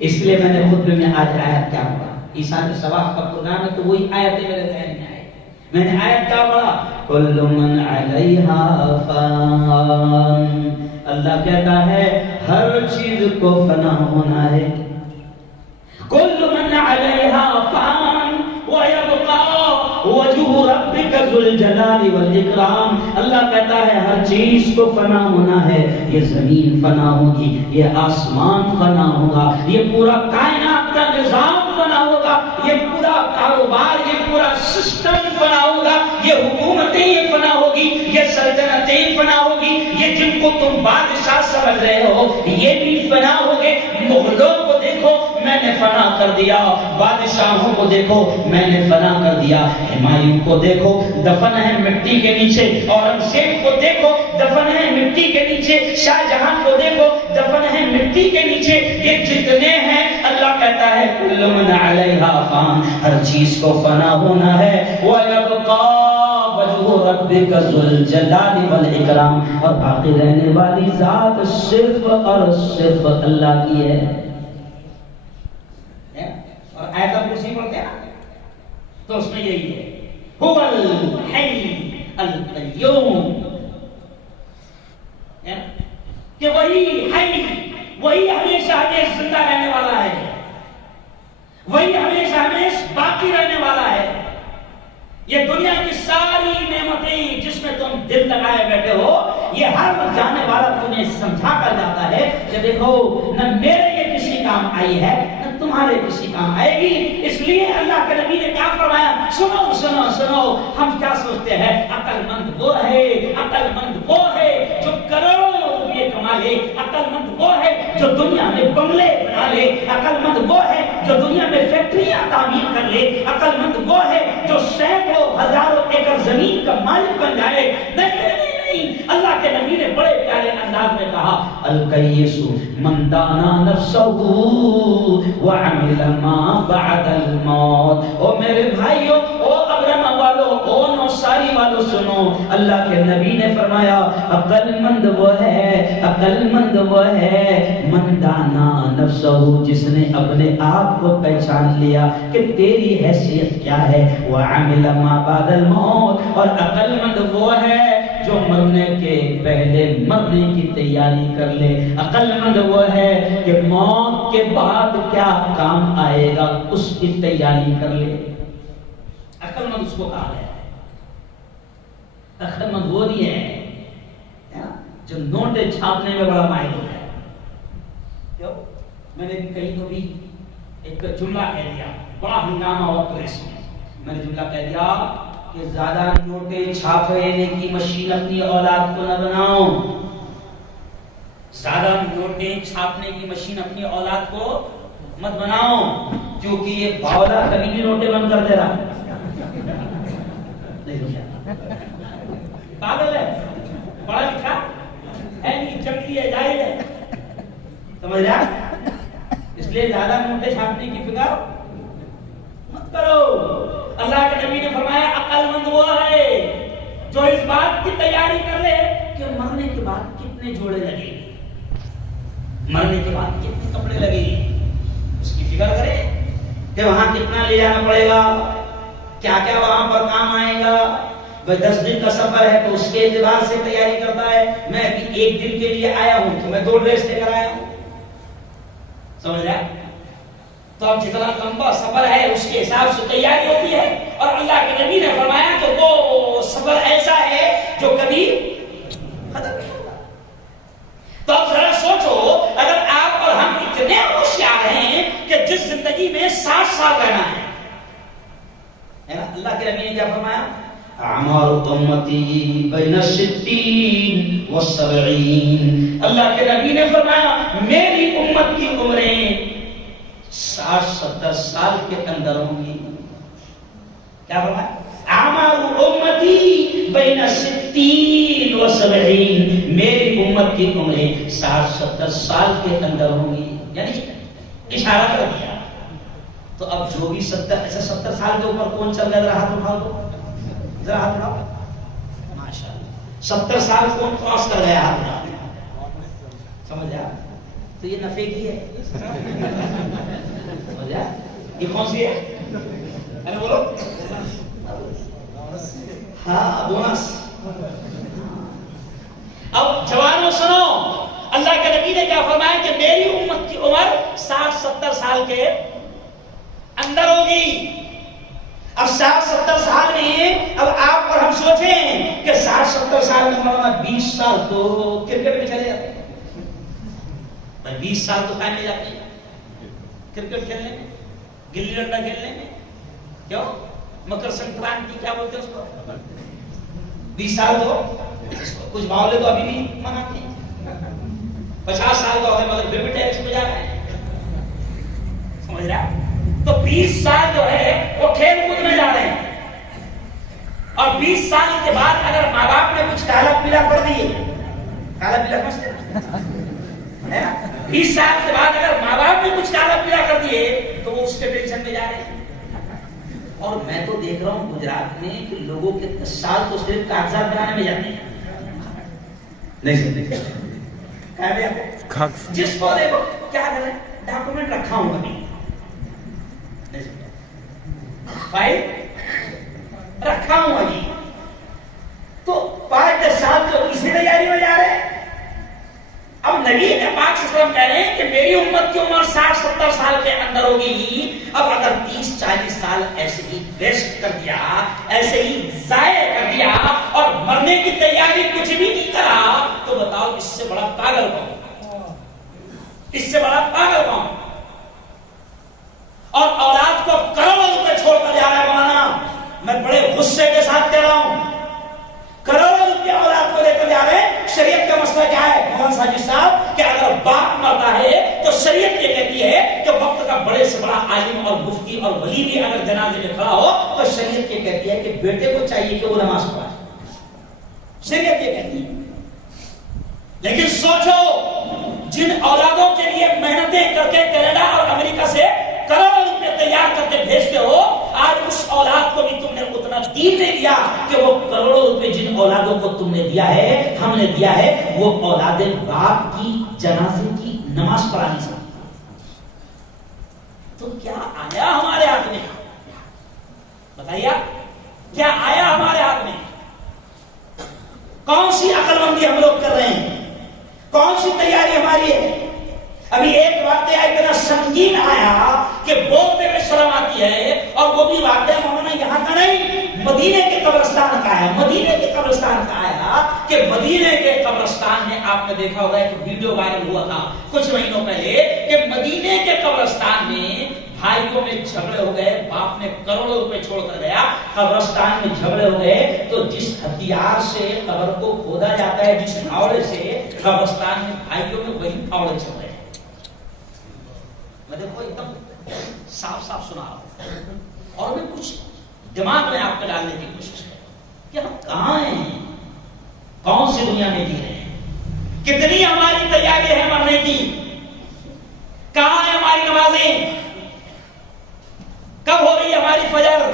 اس لیے میں نے خطبے میں آج آیت کیا پڑھا, عیسیٰ کے ثواب کا پروگرام ہے تو وہی آیتیں میرے ذہن میں آئی. میں نے آیت کیا پڑھا, کل من علیہا فان. اللہ کہتا ہے ہر چیز کو فنا ہونا ہے. کل من علیہا فان ویبقى وجہ ربک ذو الجلال والاکرام. اللہ کہتا ہے ہر چیز کو فنا ہونا ہے. یہ زمین فنا ہوگی, یہ آسمان فنا ہوگا, یہ پورا کائنات کا نظام فنا ہوگا, یہ پورا کاروبار, یہ پورا سسٹم فنا ہوگا, یہ حکومتیں یہ فنا ہوگی, یہ سلطنتیں فنا ہوگی, یہ جن کو تم بادشاہ سمجھ رہے ہو یہ بھی فنا ہوگے. مغلوں کو دیکھو میں نے فنا کر دیا, بادشاہوں کو دیکھو میں نے فنا کر دیا, ہمایوں کو دیکھو دفن ہے مٹی کے نیچے, اورنگزیب کو دیکھو دفن ہے مٹی کے نیچے, شاہ جہاں کو دیکھو دفن ہے مٹی کے نیچے. یہ جتنے ہیں اللہ کہتا ہے کل من علیہا فان, ہر چیز کو فنا ہونا ہے. وَيَبْقَى وَجْهُ رَبِّكَ ذُو الْجَلَالِ وَالْإِكْرَامِ, اور باقی رہنے والی ذات صرف اور صرف اللہ کی ہے. اور آیت کرسی پڑھتے ہیں تو اس میں یہی ہے هو الحی القیوم, کہ وہی حی, وہی ہمیشہ ہمیشہ زندہ رہنے والا ہے, وہی ہمیشہ ہمیشہ باقی رہنے والا ہے. یہ دنیا کی ساری نعمتیں جس میں تم دل لگائے بیٹھے ہو, یہ ہر جانے والا تمہیں سمجھا کر جاتا ہے کہ دیکھو نہ میرے یہ کسی کام آئی ہے نہ تمہارے کسی کام آئے گی. اس لیے اللہ کے نبی نے کیا فرمایا, سنو سنو سنو, ہم کیا سوچتے ہیں عقل مند وہ ہے, عقل مند وہ ہے جو کروڑوں روپے کما لے, عقل مند وہ ہے جو دنیا میں بنگلے بنا لے, عقل مند وہ ہے جو دنیا میں فیکٹریاں تعمیر کر لے, عقل مند وہ ہے جو سینکڑوں ہزاروں ایکڑ زمین کا مالک بن جائے. نہیں, اللہ کے نبی نے بڑے پیارے انداز میں کہا القیس من دانا نفسہ وعمل ما بعد الموت. او میرے بھائیو, او ابرما والو, او نوساری والو سنو, اللہ کے نبی نے فرمایا عقل مند وہ ہے, عقل مند وہ ہے من دانا نفسہ, جس نے اپنے آپ کو پہچان لیا کہ تیری حیثیت کیا ہے, وعمل ما بعد الموت, اور عقل مند وہ ہے جو مرنے کے پہلے مرنے کی تیاری کر لے. عقل مند وہ ہے کہ موت کے بعد کیا کام آئے گا اس کی تیاری کر لے. عقل مند اس کو کہا ہے. عقل مند وہ نہیں ہے جو نوٹیں چھاپنے میں بڑا ماہر ہوتا ہے. میں نے کہیں تو بھی ایک جملہ کہہ دیا, بڑا ہنگامہ ہوا پریس میں. میں نے جملہ کہہ دیا کہ زیادہ نوٹیں چھاپنے کی مشین اپنی اولاد کو نہ بناؤ, زیادہ نوٹیں چھاپنے کی مشین اپنی اولاد کو مت بناؤ, کیونکہ یہ باولا کبھی بھی نوٹیں بند کر دے رہا. پاگل ہے, پڑھا لکھا ہے نہیں, چکری ہے, جاہل ہے, سمجھ رہا. اس لیے زیادہ نوٹیں چھاپنے کی فکر مت کرو. اللہ کے نبی نے فرمایا عقل مند وہ ہے جو اس بات کی تیاری کر لے کہ مرنے کے بعد کتنے جوڑے لگے, مرنے کے بعد کتنے کپڑے لگے, اس کی فکر کرے کہ وہاں کتنا لے جانا پڑے گا, کیا کیا وہاں پر کام آئے گا. 10 دن کا سفر ہے تو اس کے اعتبار سے تیاری کرتا ہے. میں ابھی 1 دن کے لیے آیا ہوں تو میں 2 ڈریس لے کر آیا ہوں, سمجھ رہا. تو اب جتنا لمبا سفر ہے اس کے حساب سے تیاری ہوتی ہے. اور اللہ کے نبی نے فرمایا کہ وہ سفر ایسا ہے جو کبھی ختم نہیں ہوگا. تو اب ذرا سوچو, اگر آپ اور ہم اتنے ہوشیار ہیں کہ جس زندگی میں 60 سال رہنا ہے نا, اللہ کے نبی نے کیا فرمایا, اعمار امتی بین 60 و 70. اللہ کے نبی نے فرمایا میری امت کی عمریں 60-70 سال کے اندر ہوں گی. کیا فرمایا, اعمار امتی بین 60 و 70, میری امت کی عمریں 60-70 سال کے اندر ہوں گی. یعنی اشارہ کر دیا. تو اب جو بھی 70 سال کے اوپر کون چل گیا, ذرا ہاتھ اٹھا دو, ذرا ہاتھ اٹھاؤ. ماشاءاللہ 70 سال کون کراس کر گیا, ہاتھ اٹھا, سمجھ آیا. تو یہ نفے کی ہے. یہ کون سی ہے؟ ارے بولو. ہاں بونس. اب جوانوں سنو، اللہ کے نبی نے کیا فرمایا کہ میری امت کی عمر 60-70 سال کے اندر ہوگی. اب 60-70 سال میں اب آپ اور ہم سوچیں کہ 60-70 سال میں مولانا 20 سال تو کرکٹ میں چلے جاتے ہیں. 20 سال تو کھانے جاتے ہیں کرکٹ کھیلنے میں، گلی ڈنڈا کھیلنے میں. کیوں؟ مکر سنکرانتی کیا بولتے ہیں اس کو. 20 سال تو کچھ محلے تو ابھی بھی مناتے ہیں. 50 سال کا ہو گیا مگر پھر بھی ٹیکس میں جا رہے ہیں. سمجھ رہا؟ تو 20 سال جو ہے وہ کھیل کود میں جا رہے ہیں. اور 20 سال کے بعد اگر ماں باپ نے کچھ کالا پیلا کر دیے، کالا پیلا سمجھتے ہیں 20 سال کے بعد اگر ماں باپ نے کچھ کالا پیلا کر دیے تو وہ اس کے ٹینشن میں جا رہے ہیں. اور میں تو دیکھ رہا ہوں گجرات میں کہ لوگوں کے 10 سال تو صرف کاغذات بنانے میں جاتے ہیں. نہیں جس کو دیکھو کیا کر رہے ہیں، ڈاکومنٹ رکھا ہوں کبھی، فائل رکھا ہوں ابھی. تو 5-10 سال تو اسی تیاری میں جا رہے ہیں. اب نبی پاک صلی اللہ علیہ وسلم کہہ رہے ہیں کہ میری امت کی عمر 60-70 سال کے اندر ہوگی. اب اگر 30-40 سال ایسے ہی ویسٹ کر دیا، ایسے ہی ضائع کر دیا اور مرنے کی تیاری کچھ بھی نہیں کرا، تو بتاؤ اس سے بڑا پاگل کون؟ اس سے بڑا پاگل کون؟ اور اولاد کو کروڑوں روپے چھوڑ کر جا رہا ہے. مولانا میں بڑے غصے کے ساتھ کہہ رہا ہوں، کروڑوں روپیہ اولاد کو لے کر جا رہے ہیں. شریعت کا مسئلہ کیا ہے مولانا ساجد صاحب کہ اگر باپ مرتا ہے تو شریعت یہ کہتی ہے کہ وقت کا بڑے سے بڑا عالم اور مفتی اور ولی بھی اگر جنازے میں کھڑا ہو تو شریعت یہ کہتی ہے کہ بیٹے کو چاہیے کہ وہ نماز پڑھائے. شریعت یہ کہتی ہے. لیکن سوچو جن اولادوں کے لیے محنتیں کر کے کینیڈا اور امریکہ سے کروڑوں روپے تیار کر کے بھیجتے ہو، آج اس اولاد کو بھی تم نے اتنا دین نہیں دیا کہ وہ کروڑوں روپے جن اولادوں کو تم نے دیا ہے، ہم نے دیا ہے، وہ اولاد باپ کی جنازے کی نماز پڑھا نہیں سکتی. تو کیا آیا ہمارے ہاتھ میں؟ بتائیے کیا آیا ہمارے ہاتھ میں؟ کون سی عقل مندی ہم لوگ کر رہے ہیں؟ کون سی تیاری ہماری ہے؟ ابھی ایک واقعہ اتنا سنگین آیا کہ بولتے ہوئے شرم آتی ہے، اور وہ بھی واقعہ مولانا یہاں کا نہیں، مدینے کے قبرستان کا ہے. مدینے کے قبرستان کا آیا کہ مدینے کے قبرستان میں آپ نے دیکھا ہوگا ایک ویڈیو وائرل ہوا تھا کچھ مہینوں پہلے کہ مدینے کے قبرستان میں بھائیوں میں جھگڑے ہو گئے. باپ نے کروڑوں روپے چھوڑ کر گیا، قبرستان میں جھگڑے ہو گئے. تو جس ہتھیار سے قبر کو کھودا جاتا ہے، جس پھاوڑے سے، قبرستان میں بھائیوں میں وہی پھاوڑے چل رہے ہیں. میں دیکھو ایک دم صاف صاف سنا رہا ہوں، اور میں کچھ دماغ میں آپ کو ڈالنے کی کوشش کروں کہ ہم کہاں ہیں، کون سی دنیا میں جی رہے ہیں، کتنی ہماری تیاری ہے مرنے کی، کہاں ہے ہماری نمازیں، کب ہو رہی ہے ہماری فجر،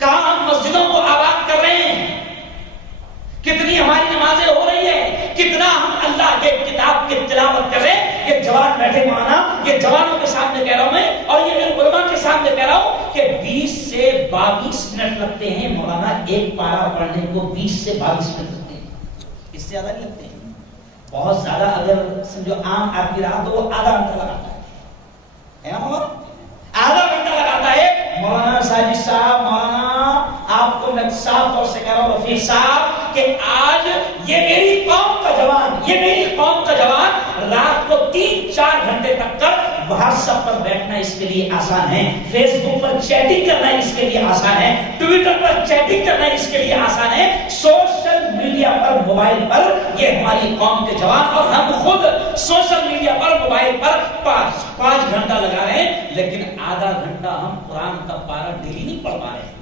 کہاں ہم مسجدوں کو آباد کر رہے ہیں، کتنی ہماری نمازیں ہو رہی ہے، کتنا ہم اللہ کے کتاب کی تلاوت کر رہے ہیں. یہ جوان بیٹھے مولانا، یہ جوانوں کے سامنے کہہ رہا ہوں میں، اور یہ میرے علماء کے سامنے کہہ رہا ہوں کہ 20 سے 22 منٹ لگتے ہیں مولانا ایک پارہ پڑھنے کو. 20 سے 22 منٹ لگتے ہیں، اس سے زیادہ نہیں لگتے ہیں. بہت زیادہ اگر سمجھو عام آدمی رہا تو وہ آدھا گھنٹہ لگاتا ہے، آدھا گھنٹہ لگاتا ہے. مولانا ساجد صاحب، مولانا آپ کو میں صاف طور سے کہہ رہا ہوں رفیق صاحب کہ آج یہ میری قوم کا جوان، یہ میری قوم کا جوان رات کو 3-4 گھنٹے تک کر واٹس ایپ پر بیٹھنا اس کے لیے آسان ہے، فیس بک پر چیٹنگ کرنا اس کے لیے آسان ہے، ٹویٹر پر چیٹنگ کرنا اس کے لیے آسان ہے، سوشل میڈیا پر موبائل پر یہ ہماری قوم کے جوان، اور ہم خود سوشل میڈیا پر موبائل پر 5 گھنٹہ لگا رہے ہیں، لیکن آدھا گھنٹہ ہم قرآن کا پارہ ڈیلی نہیں پڑھ پا رہے.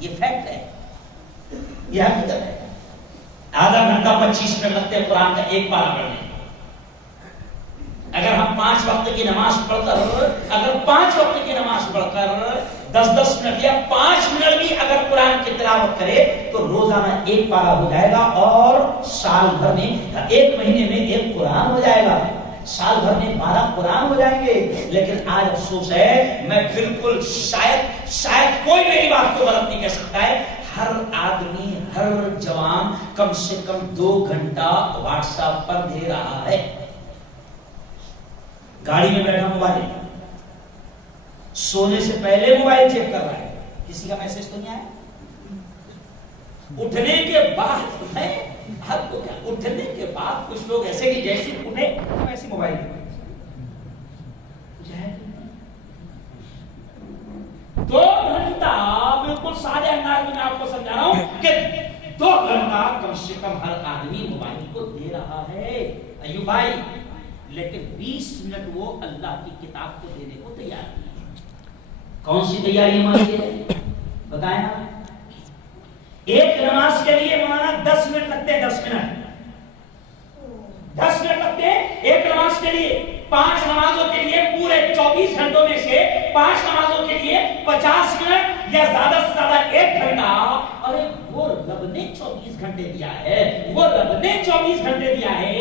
یہ فیکٹ ہے، یہ حقیقت ہے. آدھا گھنٹہ 25 منٹ لگتے ہیں قرآن کا ایک پارہ پڑھنے. اگر ہم 5 وقت کی نماز پڑھ کر، اگر 5 وقت کی نماز پڑھ کر 10 منٹ یا 5 منٹ بھی اگر قرآن کی تلاوت کرے تو روزانہ 1 پارہ ہو جائے گا اور سال بھر میں 1 مہینے میں 1 قرآن ہو جائے گا، سال بھر میں 12 قرآن ہو جائیں گے۔ لیکن آج افسوس ہے، میں بالکل شاید کوئی میری بات کو غلط نہیں کہہ سکتا ہے، ہر آدمی ہر جوان کم سے کم 2 گھنٹہ واٹس ایپ پر دے رہا ہے۔ گاڑی میں بیٹھا موبائل، سونے سے پہلے موبائل چیک کر رہا ہے، کسی کا میسج تو نہیں آیا؟ اٹھنے کے بعد آپ کو کیا، اٹھنے کے بعد کچھ لوگ ایسے کہ جیسے اٹھے ویسے موبائل 2 گھنٹہ بالکل سادہ انداز میں آپ کو سمجھا رہا ہوں کہ 2 گھنٹہ کم سے کم ہر آدمی موبائل کو دے رہا ہے ایوب بھائی، لیکن 20 منٹ وہ اللہ کی کتاب کو دینے کو تیار نہیں ہے۔ کون سی تیاری مانگی ہے بتائیں آپ؟ ایک نماز کے لیے مولانا 10 منٹ لگتے ہیں، 10 منٹ لگتے ہیں ایک نماز کے لیے۔ 5 نمازوں کے لیے پورے 24 گھنٹوں میں سے 5 نمازوں کے لیے 50 منٹ یا زیادہ سے زیادہ 1 گھنٹہ۔ ارے وہ رب نے 24 گھنٹے دیا ہے، وہ رب نے 24 گھنٹے دیا ہے،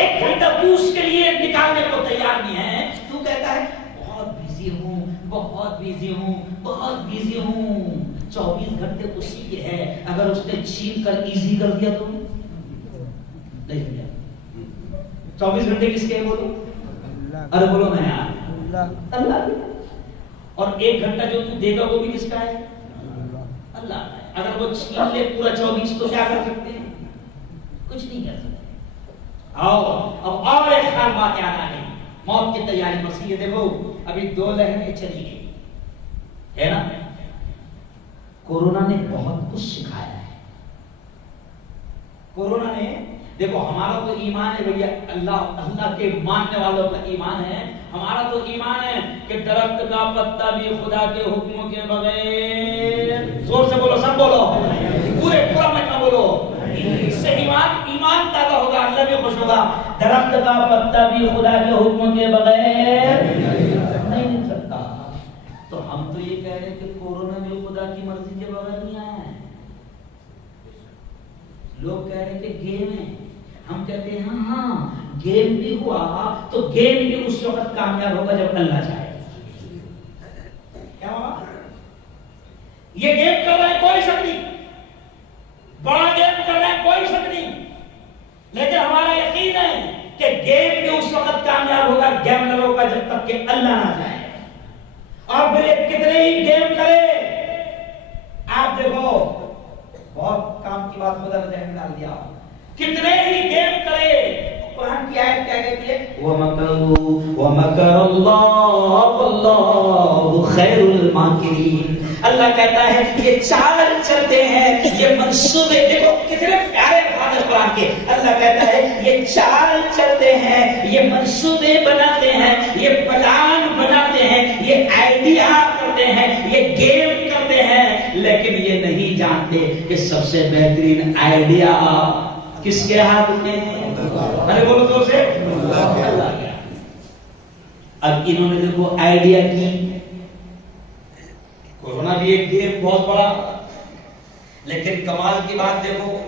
1 گھنٹہ تو اس کے لیے نکالنے کو تیار نہیں ہے۔ تو کہتا ہے بہت بزی ہوں، بہت بزی ہوں، بہت بزی ہوں۔ 24 گھنٹے اسی کے ہے، اگر اس نے چھین کر ایزی کر دیا تو نہیں دیا۔ 24 گھنٹے کس کے بولو؟ ارے بولو نا یار، اللہ کے۔ اور 1 گھنٹہ جو تو دے گا وہ بھی کس کا ہے؟ اللہ کا ہے۔ اگر وہ چھین لے پورا 24 تو کیا کر سکتے ہیں؟ کچھ نہیں کر سکتے۔ آؤ اب اور ایک خیال بات یاد آ گئی، موت کی تیاری مسیح۔ دیکھو ابھی 2 لہریں چلی گئی ہے نا، کورونا نے بہت کچھ سکھایا ہے۔ کورونا نے دیکھو، ہمارا تو ایمان ہے بھیا، اللہ کے ماننے والوں کا ایمان ہے، ہمارا تو ایمان ہے کہ درخت کا پتا بھی خدا کے حکم کے بغیر، زور سے بولو، سب بولو، پورا مجمع بولو، اس سے ایمان تازہ ہوگا، اللہ بھی خوش ہوگا۔ درخت کا پتا بھی خدا کے حکم کے بغیر نہیں مل سکتا۔ تو ہم تو یہ کہہ رہے ہیں کہ کورونا بھی خدا کی مرضی کے بغیر نہیں آیا ہے۔ لوگ کہہ رہے ہیں کہ گیم ہے، ہم کہتے ہیں ہاں گیم بھی ہوا تو گیم بھی اس وقت کامیاب ہوگا جب اللہ چاہے۔ کیا ہوگا؟ یہ گیم کر رہے ہیں کوئی شک نہیں، بڑا گیم کر رہے ہیں کوئی شک نہیں، لیکن ہمارا یقین ہے کہ گیم بھی اس وقت کامیاب ہوگا گیمروں کا جب تک کہ اللہ نہ چاہے۔ اور پھر کتنے ہی گیم کرے، آپ دیکھو بہت کام کی بات خدا نے ذہن میں ڈال دیا، کتنے ہی گیم کرے، قرآن کی آیت کیا کہتی ہے؟ وَمَكَرَ اللَّهُ وَاللَّهُ خَيْرُ الْمَاكِرِينَ۔ اللہ کہتا ہے یہ چال چلتے ہیں، یہ منصوبے، دیکھو کتنے پیارے الفاظ ہیں قرآن کے۔ اللہ کہتا ہے یہ چال چلتے ہیں، یہ منصوبے بناتے ہیں، یہ پلان بناتے ہیں، یہ آئیڈیا کرتے ہیں، یہ گیم کرتے ہیں، لیکن یہ نہیں جانتے کہ سب سے بہترین آئیڈیا کس کے ہاتھ میں ہے؟ ارے بولو تو سے اللہ کے۔ اب انہوں نے دیکھو آئیڈیا کی، کورونا بھی ایک گیم بہت بڑا، لیکن کمال کی بات دیکھو،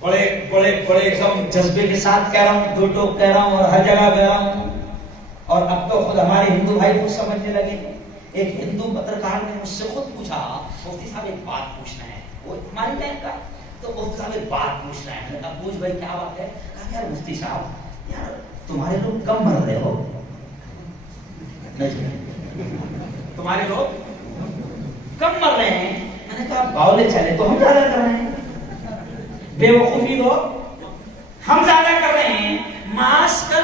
بڑے بڑے بڑے ایک دم جذبے کے ساتھ کہہ رہا ہوں، دو ٹوک کہہ رہا ہوں اور ہر جگہ کہہ رہا ہوں، اور اب تو خود ہمارے ہندو بھائی خود سمجھنے لگے۔ ایک ہندو پترکار نے مجھ سے خود پوچھا، مفتی صاحب ایک بات پوچھنا ہے، وہ ہماری ٹائم کا، تو مفتی صاحب ایک بات پوچھنا ہے۔ اب پوچھ بھائی کیا بات ہے؟ کہا یار مفتی صاحب، یار تمہارے لوگ کم مر رہے ہو، تمہارے لوگ کم مر رہے ہیں۔ میں نے کہا باولے چلے تو ہم زیادہ کر رہے ہیں، بے وقوفی لوگ ہم زیادہ کر رہے ہیں، ماسک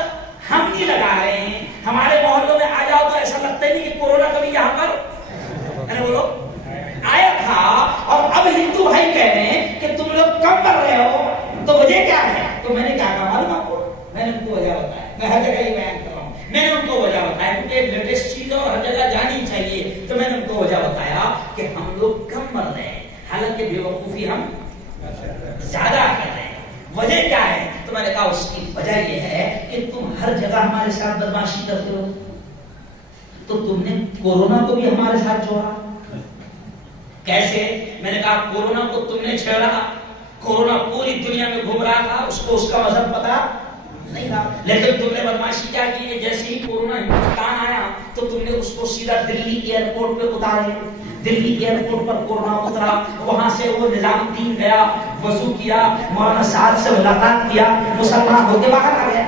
ہم نہیں لگا رہے ہیں، ہمارے محلوں میں آ جاؤ تو ایسا لگتا ہی نہیں کہ کورونا کبھی یہاں پر بولو آیا تھا، اور اب ہندو بھائی کہہ رہے ہیں کہ تم لوگ کم کر رہے ہو، تو وجہ کیا ہے؟ تو میں نے کیا کہا معلوم آپ کو؟ میں نے ان کو وجہ بتایا، میں ہر جگہ یہ بیان کر رہا ہوں، میں نے ان کو وجہ بتایا کیونکہ لیٹسٹ چیز اور ہر جگہ جانی چاہیے، تو میں نے ان کو وجہ بتایا کہ ہم لوگ کم مر رہے ہیں، حالانکہ بے وقوفی ہم زیادہ کر رہے ہیں۔ وجہ کیا ہے؟ تو میں نے کہا اس کی وجہ یہ ہے کہ تم ہر جگہ ہمارے ساتھ بدماشی کرتے ہو، تو تم نے کورونا کو بھی ہمارے ساتھ جوڑا. کیسے؟ میں نے کہا کورونا کو تم نے چھیڑا. کورونا پوری دنیا میں گھوم رہا تھا, اس کو اس کا مذہب پتا نہیں تھا, لیکن تم نے بدماشی کیا کی ہے, جیسے ہی کورونا ہندوستان آیا تو تم نے اس کو سیدھا دلی ایئرپورٹ پہ اتارے. دلی ایئرپورٹ پر کورونا اترا, وہاں سے وہ نظام الدین گیا, وضو کیا, مولانا صاحب سے ملاقات کیا, مسلمان ہو کے باہر آ گیا.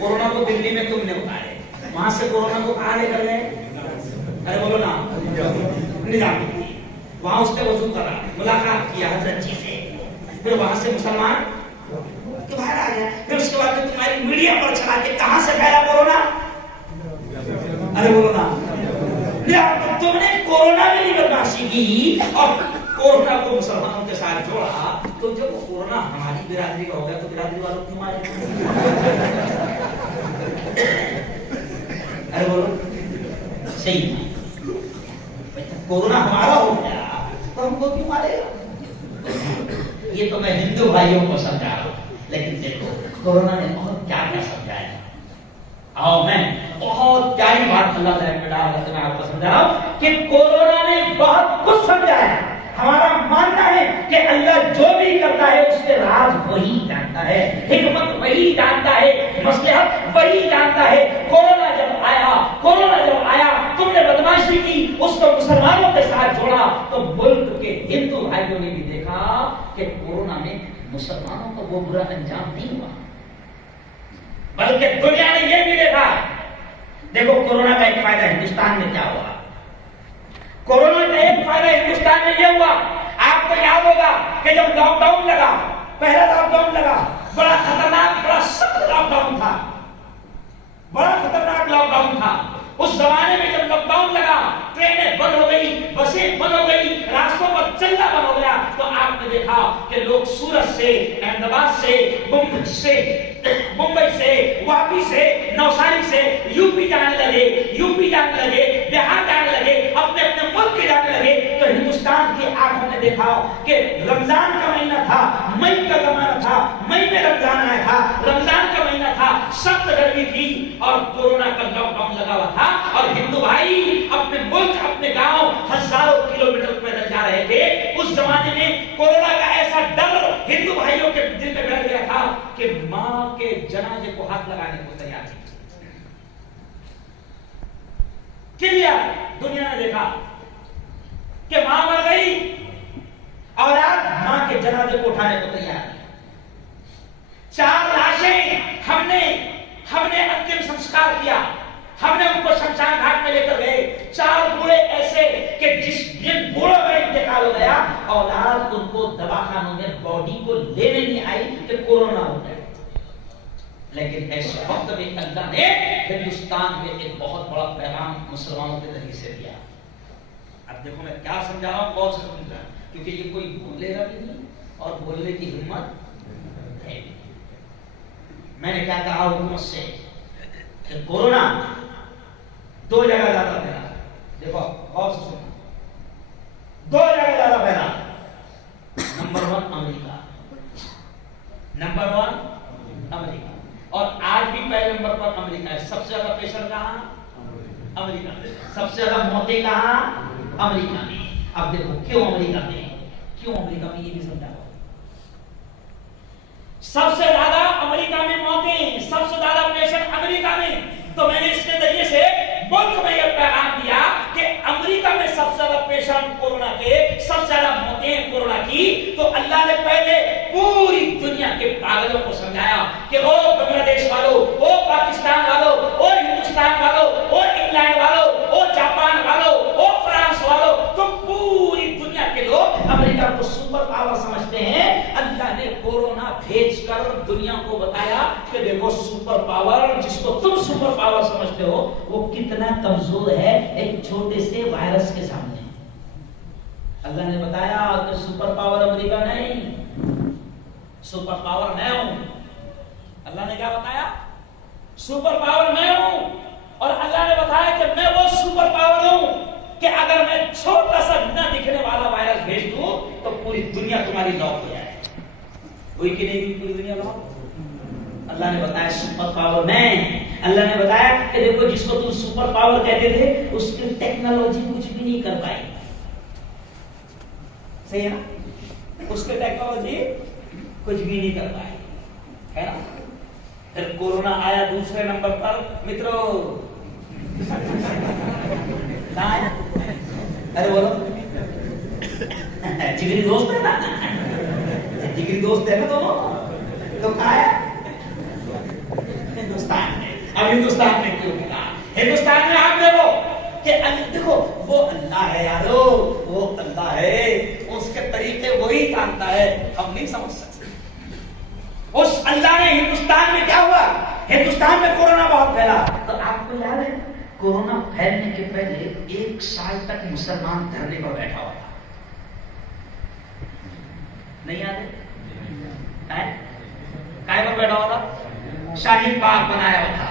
کورونا کو دلی میں تم نے اتارے, وہاں سے کورونا کو کہاں لے کر گئے؟ ارے بولو نا, نظام, وہاں اس نے وضو کرا, ملاقات کیا حضرت جی سے, پھر وہاں سے مسلمان تو باہر آ گیا. پھر اس کے بعد تمہاری میڈیا پر چلا کے کہاں سے پھیلا کورونا؟ ارے بولو نا, تم نے کورونا میں بھی بدماشی کی اور کورونا کو مسلمانوں کے ساتھ جوڑا, تو جب کورونا ہماری برادری کا ہو گیا تو برادری والوں کیوں مارے؟ ارے بولو صحیح ہے, کورونا ہمارا ہو گیا تو ہم کو کیوں مارے گا؟ یہ تو میں ہندو بھائیوں کو سمجھا رہا ہوں, لیکن دیکھو کورونا نے بہت کیا کیا سمجھایا. آؤ میں بہت پیاری بات اللہ تعالیٰ میں ڈال کر میں آپ کو سمجھا رہا ہوں کہ کورونا نے بہت کچھ سمجھایا. ہمارا ماننا ہے کہ اللہ جو بھی کرتا ہے اس کے راز وہی جانتا ہے, حکمت وہی جانتا ہے, مصلحت وہی جانتا ہے. کورونا جب آیا تم نے بدماشی کی, اس کو مسلمانوں کے ساتھ جوڑا, تو ملک کے ہندو بھائیوں نے بھی دیکھا کہ کورونا میں مسلمانوں کو وہ برا انجام نہیں ہوا, بلکہ دنیا نے یہ بھی دیکھا. دیکھو کورونا کا ایک فائدہ ہندوستان میں کیا ہوا. کورونا کا ایک فائدہ ہندوستان میں یہ ہوا, آپ کو یاد ہوگا کہ جب لاک ڈاؤن لگا, پہلا لاک ڈاؤن لگا, بڑا خطرناک, بڑا سخت لاک ڈاؤن تھا, بڑا خطرناک لاک ڈاؤن تھا. اس زمانے میں جب لاک ڈاؤن لگا, ٹرینیں بند ہو گئی, بسیں بند ہو گئی, راستوں پر چلنا بند ہو گیا, تو آپ نے دیکھا کہ لوگ سورت سے, احمد آباد سے, ممبئی سے, واپی سے, نوساری سے یو پی جانے لگے, بہار جانے لگے, اپنے اپنے ملک کے جانے لگے. تو ہندوستان کی آنکھوں نے دیکھا کہ رمضان کا مہینہ تھا, مئی کا زمانہ تھا, مئی میں رمضان آیا تھا, رمضان کا مہینہ تھا, سخت گرمی تھی اور کورونا کا لاک ڈاؤن لگا ہوا تھا, اور ہندو بھائی اپنے ملک, اپنے گاؤں ہزاروں کلومیٹر پیدل جا رہے تھے. اس زمانے میں کورونا کا ایسا ڈر ہندو بھائیوں کے دل میں بیٹھ گیا تھا کہ ماں کے جنازے کو ہاتھ لگانے کو تیار تھی. دنیا نے دیکھا کہ ماں مر گئی, اولاد ماں کے جنازے کو اٹھانے کو تیار ہے. 4 لاشیں ہم نے انتم سنسکار کیا, ہم نے ان کو شمشان گھاٹ میں لے کر گئے. 4 بوڑھے ایسے کہ جن بوڑھوں کا انتقال ہو گیا, اولاد ان کو دواخانوں میں باڈی کو لینے نہیں آئی کہ کورونا ہو گیا. لیکن ایسے وقت میں اللہ نے ہندوستان میں ایک بہت بڑا پیغام مسلمانوں کے ذریعے سے دیا. اب دیکھو میں کیا سمجھا رہا ہوں, غور سے سمجھ رہا ہوں, کیونکہ یہ کوئی بولے گا بھی نہیں اور بولنے کی ہمت ہے. میں نے کیا کہا حکومت سے کہ کورونا 2 جگہ زیادہ پھیلا. دیکھو غور سے سنو, 2 جگہ زیادہ پھیلا. نمبر 1 امریکہ, اور آج بھی پہلے نمبر پر امریکہ ہے. سب سے زیادہ پیشنٹ کہاں؟ امریکہ میں. سب سے زیادہ موتیں کہاں؟ امریکہ میں. اب دیکھو کیوں امریکہ میں یہ بھی سمجھا. سب سے زیادہ امریکہ میں موتیں, سب سے زیادہ پیشنٹ امریکہ میں. تو میں نے اس کے ذریعے سے ملک میں یہ پیغام دیا کہ امریکہ میں سب سے زیادہ پیشنٹ کورونا کے, سب سے زیادہ موتیں کورونا کی. تو اللہ نے پہلے پوری دنیا کے پاگلوں کو سمجھایا کہ او بنگلہ دیش والوں, او پاکستان والوں, او ہندوستان والوں, او انگلینڈ والوں, او جاپان والوں, او فرانس والوں, تم پوری دنیا کے لوگ امریکہ کو سپر پاور سمجھتے ہیں. اللہ نے کورونا بھیج کر دنیا کو بتایا کہ دیکھو سپر پاور, جس کو تم سپر پاور سمجھتے ہو, وہ کتنا کمزور ہے ایک چھوٹے سے وائرس کے سامنے. اللہ نے بتایا کہ سپر پاور امریکہ نہیں, سپر پاور میں ہوں. اللہ نے کیا بتایا؟ سپر پاور میں ہوں. اور اللہ نے بتایا کہ میں وہ سپر پاور ہوں کہ اگر میں چھوٹا سا نہ دکھنے والا وائرس بھیج دوں تو پوری دنیا تمہاری لاک ہو جائے. کوئی کہ نہیں, پوری دنیا لاک. اللہ نے بتایا سپر پاور نہیں. اللہ نے بتایا کہ دیکھو جس کو تم سپر پاور کہتے تھے اس کی ٹیکنالوجی کچھ بھی نہیں کر پائی. صحیح ہے نا؟ اس کی ٹیکنالوجی کچھ بھی نہیں کر پائی ہے نا. پھر کورونا آیا دوسرے نمبر پر مترو. ارے بولو جگری دوست ہے نا, جگری دوست ہے نا دونوں. تو کہاں ہے؟ ہندوستان میں. اب ہندوستان میں کیوں ملا؟ ہندوستان میں آپ دیکھو کہ دیکھو وہ اللہ ہے یارو, وہ اللہ ہے, اس کے طریقے وہی جانتا ہے, ہم نہیں سمجھ سکتے. اس اللہ نے ہندوستان میں کیا ہوا؟ ہندوستان میں کورونا بہت پھیلا. تو آپ کو یاد ہے کورونا پھیلنے کے پہلے 1 سال تک مسلمان دھرنے پر بیٹھا ہوا تھا, نہیں یاد ہے؟ کائے پر بیٹھا ہوا تھا؟ شاہین باغ بنایا ہوا تھا.